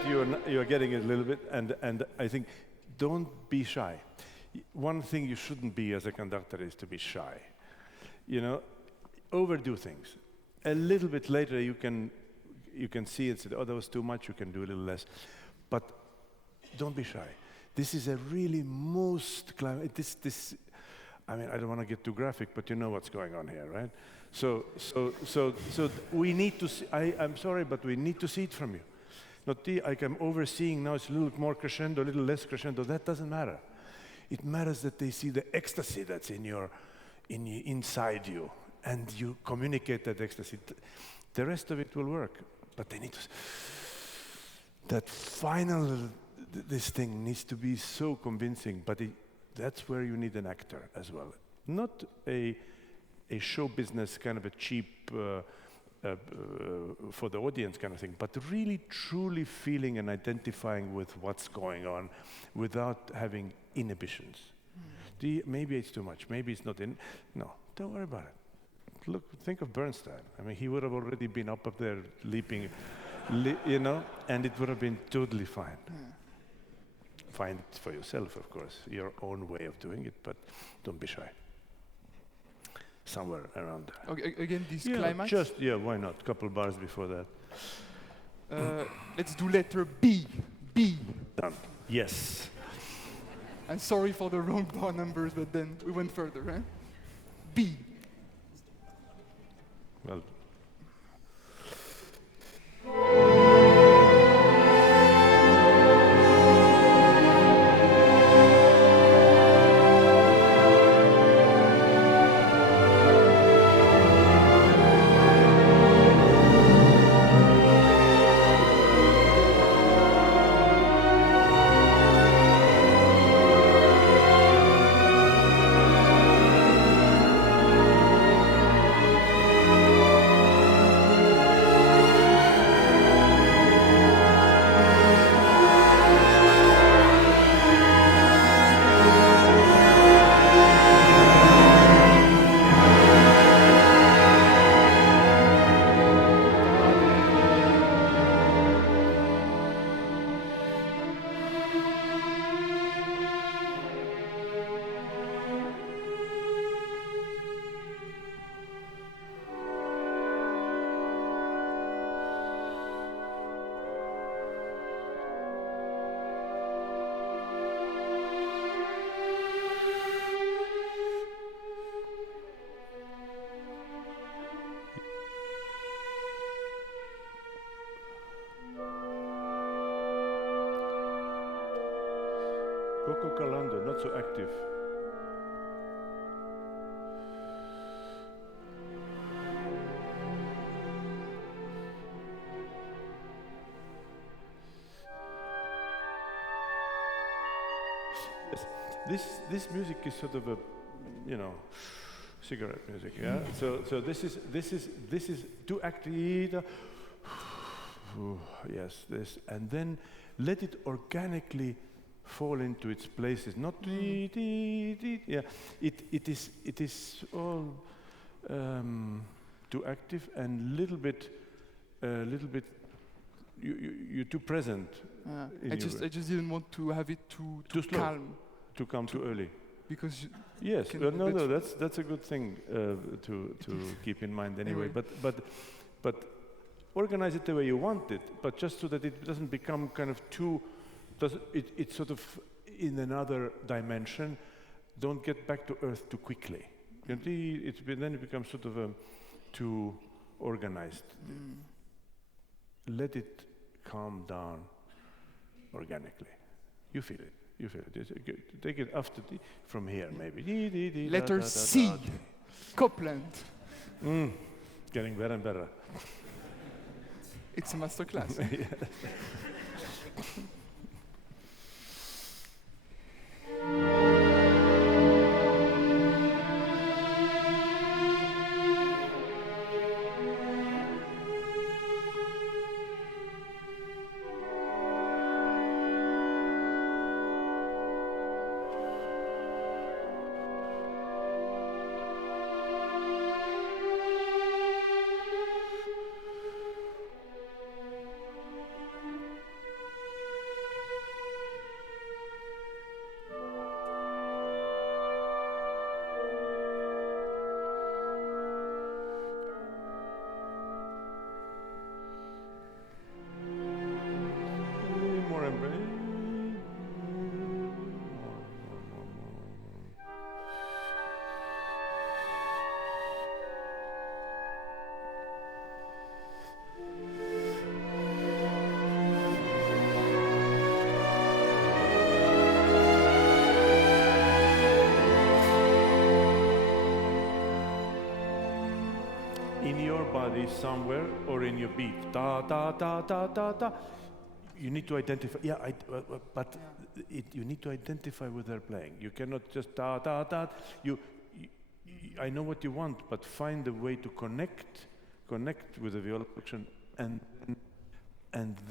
you're getting it a little bit, and I think don't be shy. One thing you shouldn't be as a conductor is to be shy. You know, overdo things. A little bit later you can see it, say, oh, that was too much, you can do a little less. But don't be shy. This is a really I mean, I don't want to get too graphic, but you know what's going on here, right? So we need to see, I'm sorry, but we need to see it from you. Not like I'm overseeing now, it's a little more crescendo, a little less crescendo, that doesn't matter. It matters that they see the ecstasy that's inside you, and you communicate that ecstasy. The rest of it will work, but they need to, that final, this thing needs to be so convincing, but that's where you need an actor as well. Not a show business kind of a cheap for the audience kind of thing, but really truly feeling and identifying with what's going on without having inhibitions. Maybe it's too much, maybe it's not in. No, don't worry about it. Look, think of Bernstein. I mean, he would have already been up there leaping, you know, and it would have been totally fine. Find it for yourself, of course, your own way of doing it, but don't be shy. Somewhere around there. Okay, again, this climax? Why not? A couple bars before that. Let's do letter B. B. Done. Yes. I'm sorry for the wrong bar numbers, but then we went further, right? B. Well. Poco calando, not so active. Yes. This music is sort of a, you know, cigarette music, yeah. So this is too active. Yes, this, and then let it organically fall into its places. Not yeah. It is all too active and little bit. You're too present. I just didn't want to have it too slow. calm. To come too early. Because yes, no, that's a good thing to keep in mind anyway. But organize it the way you want it, but just so that it doesn't become kind of too. It's sort of in another dimension. Don't get back to earth too quickly. Then it becomes sort of too organized. Let it calm down organically. You feel it. You feel it. Take it after from here, maybe. Letter C. Copland. Getting better and better. It's a masterclass. your body somewhere or in your beat. Da da da da da da. You need to identify. Yeah, but you need to identify with their playing. You cannot just da da da. I know what you want, but find a way to connect with the viola section, and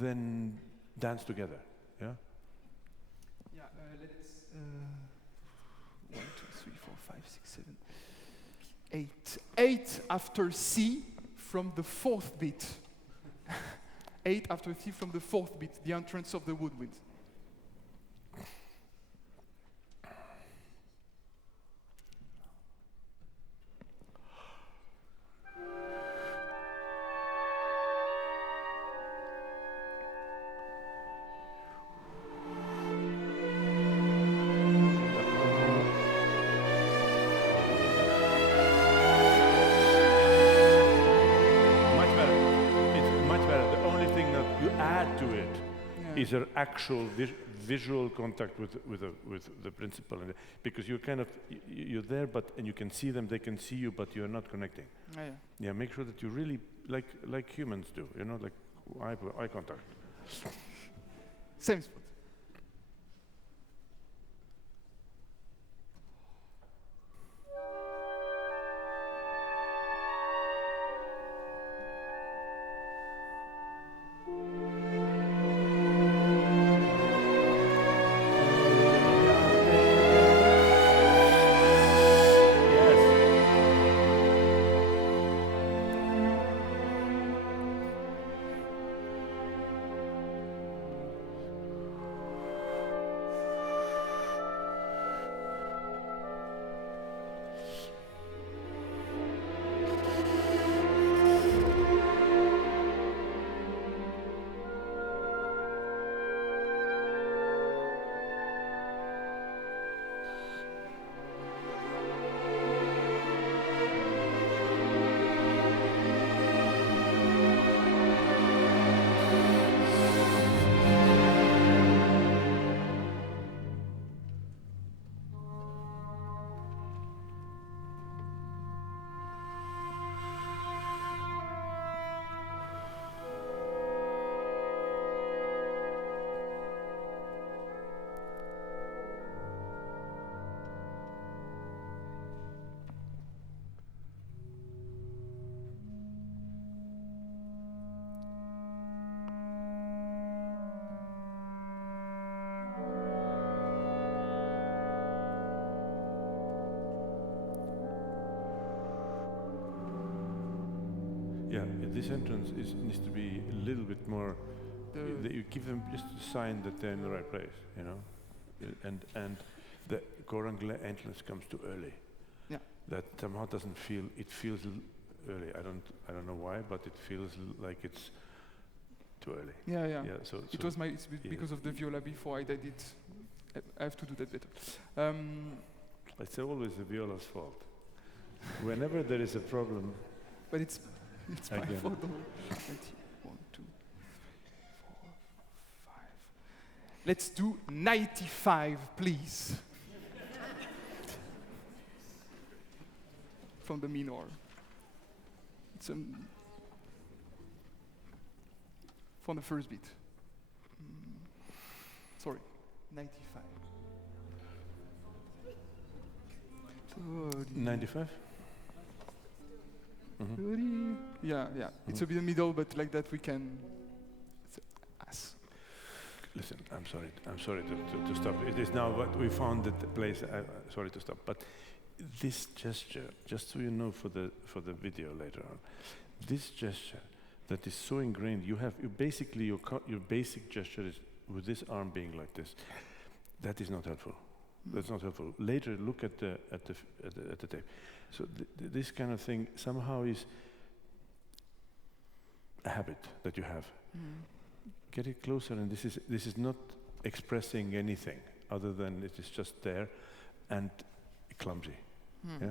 then dance together. Yeah. Yeah. Let's 1, 2, 3, 4, 5, 6, 7, 8. 8 after C from the 4th beat. 8 after C from the 4th beat, the entrance of the woodwind. Is there actual visual contact with the principal, because you're kind of you're there, and you can see them, they can see you, but you're not connecting. Oh, yeah. Yeah, make sure that you really like humans do, like eye contact. Same spot. Yeah, this entrance needs to be a little bit more. That you give them just a sign that they're in the right place, and the cor anglais entrance comes too early. Yeah. That somehow doesn't feel. It feels early. I don't know why, but it feels like it's too early. Yeah. So It was it's because of the viola before I did it. I have to do that better. It's always the viola's fault. Whenever there is a problem. But it's my fault. 1, 2, 4, 5. Let's do 95, please. From the minor. It's from the first beat. Sorry, 95. 95? Mm-hmm. Yeah. Mm-hmm. It's a bit in the middle, but like that we can. Listen, I'm sorry to stop. It is now what we found that the place. Sorry to stop, but this gesture, just so you know, for the video later on, this gesture that is so ingrained. You basically your basic gesture is with this arm being like this. That is not helpful. That's not helpful. Later, look at the tape. So this kind of thing somehow is a habit that you have. Get it closer, and this is not expressing anything other than it is just there and clumsy. Yeah.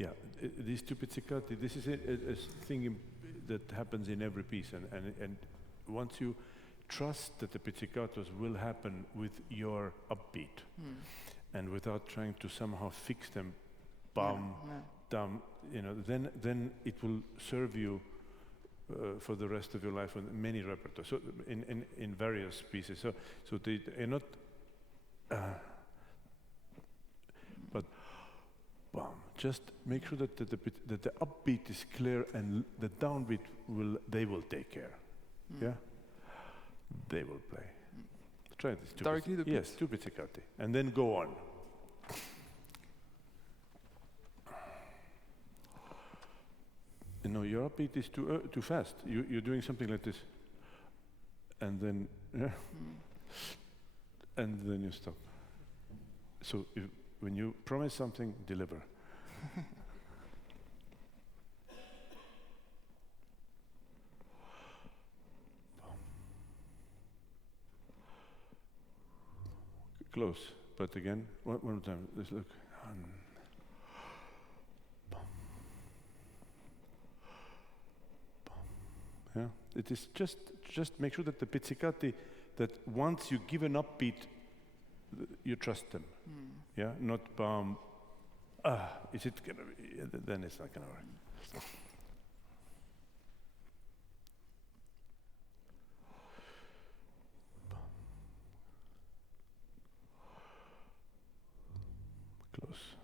Yeah, these two pizzicati, this is a thing that happens in every piece, and once you trust that the pizzicatos will happen with your upbeat, and without trying to somehow fix them, bum, dum, you know, then it will serve you for the rest of your life on many repertoires. So in various pieces. So they are not, but bum. Just make sure that the upbeat is clear and the downbeat they will take care. Yeah, they will play. Try this. Directly the yes, two pizzicati, and then go on. No, your upbeat is too fast. You're doing something like this, and then and then you stop. So when you promise something, deliver. Close, but again, one more time. Let's look. Yeah, it is just make sure that the pizzicati, that once you give an upbeat, you trust them. Yeah, not bum. Is it gonna be? Then it's not gonna work. Close.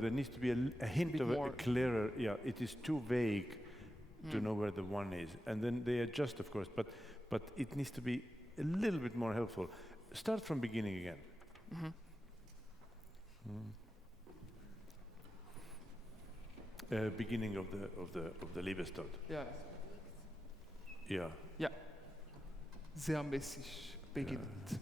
There needs to be a hint of a clearer. Yeah, it is too vague to know where the one is, and then they adjust, of course. But it needs to be a little bit more helpful. Start from beginning again. Beginning of the Liebestod. Yeah. Yeah. Yeah. Sehr mäßig beginnend.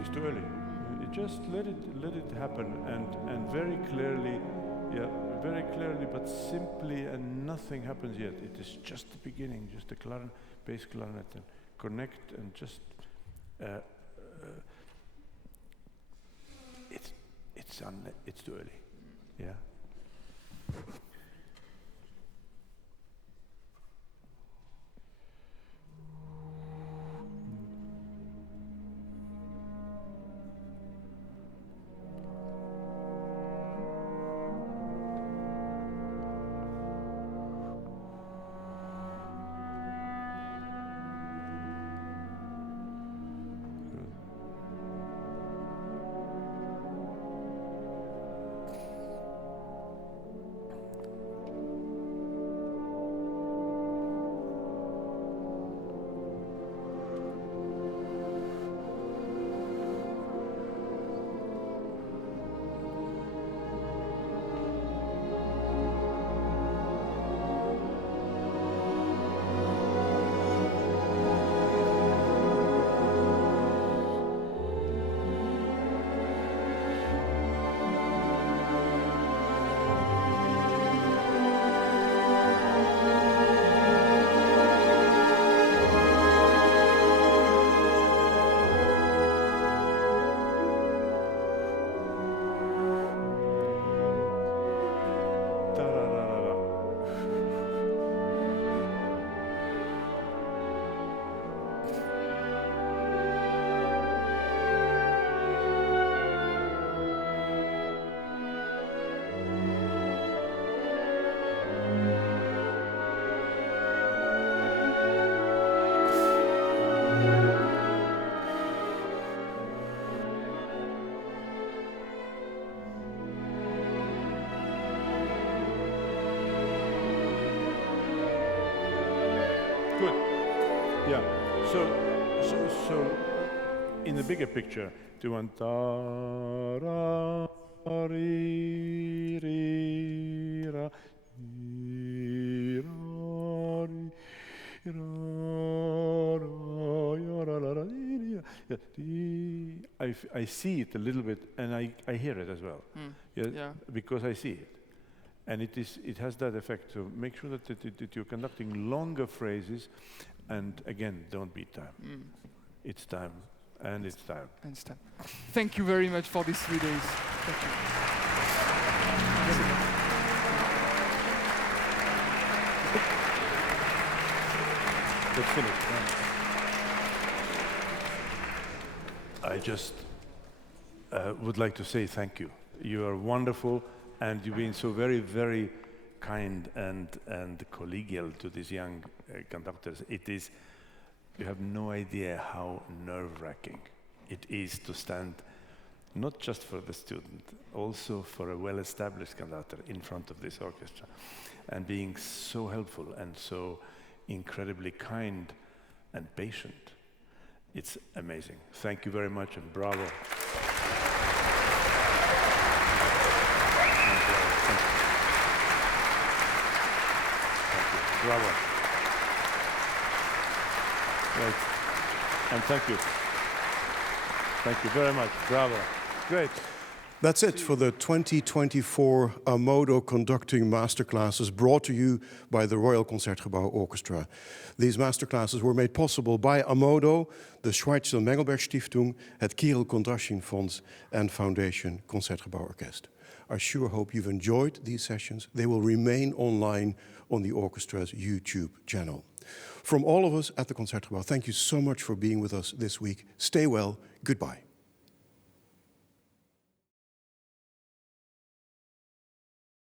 It's too early. You just let it happen and very clearly, but simply, and nothing happens yet. It is just the beginning, just the bass clarinet, and connect and just. It's too early. Yeah. Yeah. So in the bigger picture, do one ta ra ri ri ra ri ra ri ra ra ya ra la ra ri ra. Yeah, I see it a little bit, and I hear it as well. Yeah, because I see it. And it has that effect, so make sure that you're conducting longer phrases, and again, don't beat time. It's time, and it's time. And it's time. Thank you very much for these 3 days. Thank you. Let's finish. I just would like to say thank you. You are wonderful, and you've been so very, very kind and collegial to these young conductors. You have no idea how nerve-wracking it is to stand, not just for the student, also for a well-established conductor in front of this orchestra, and being so helpful and so incredibly kind and patient. It's amazing. Thank you very much, and bravo. Bravo. Right. And thank you. Thank you very much. Bravo. Great. That's it for the 2024 Ammodo Conducting Masterclasses brought to you by the Royal Concertgebouw Orchestra. These masterclasses were made possible by Ammodo, the Schweitzer Mengelberg Stiftung, het Kirill Kondrashin Fonds, and Foundation Concertgebouw Orchest. I sure hope you've enjoyed these sessions. They will remain online on the orchestra's YouTube channel. From all of us at the Concertgebouw, thank you so much for being with us this week. Stay well. Goodbye.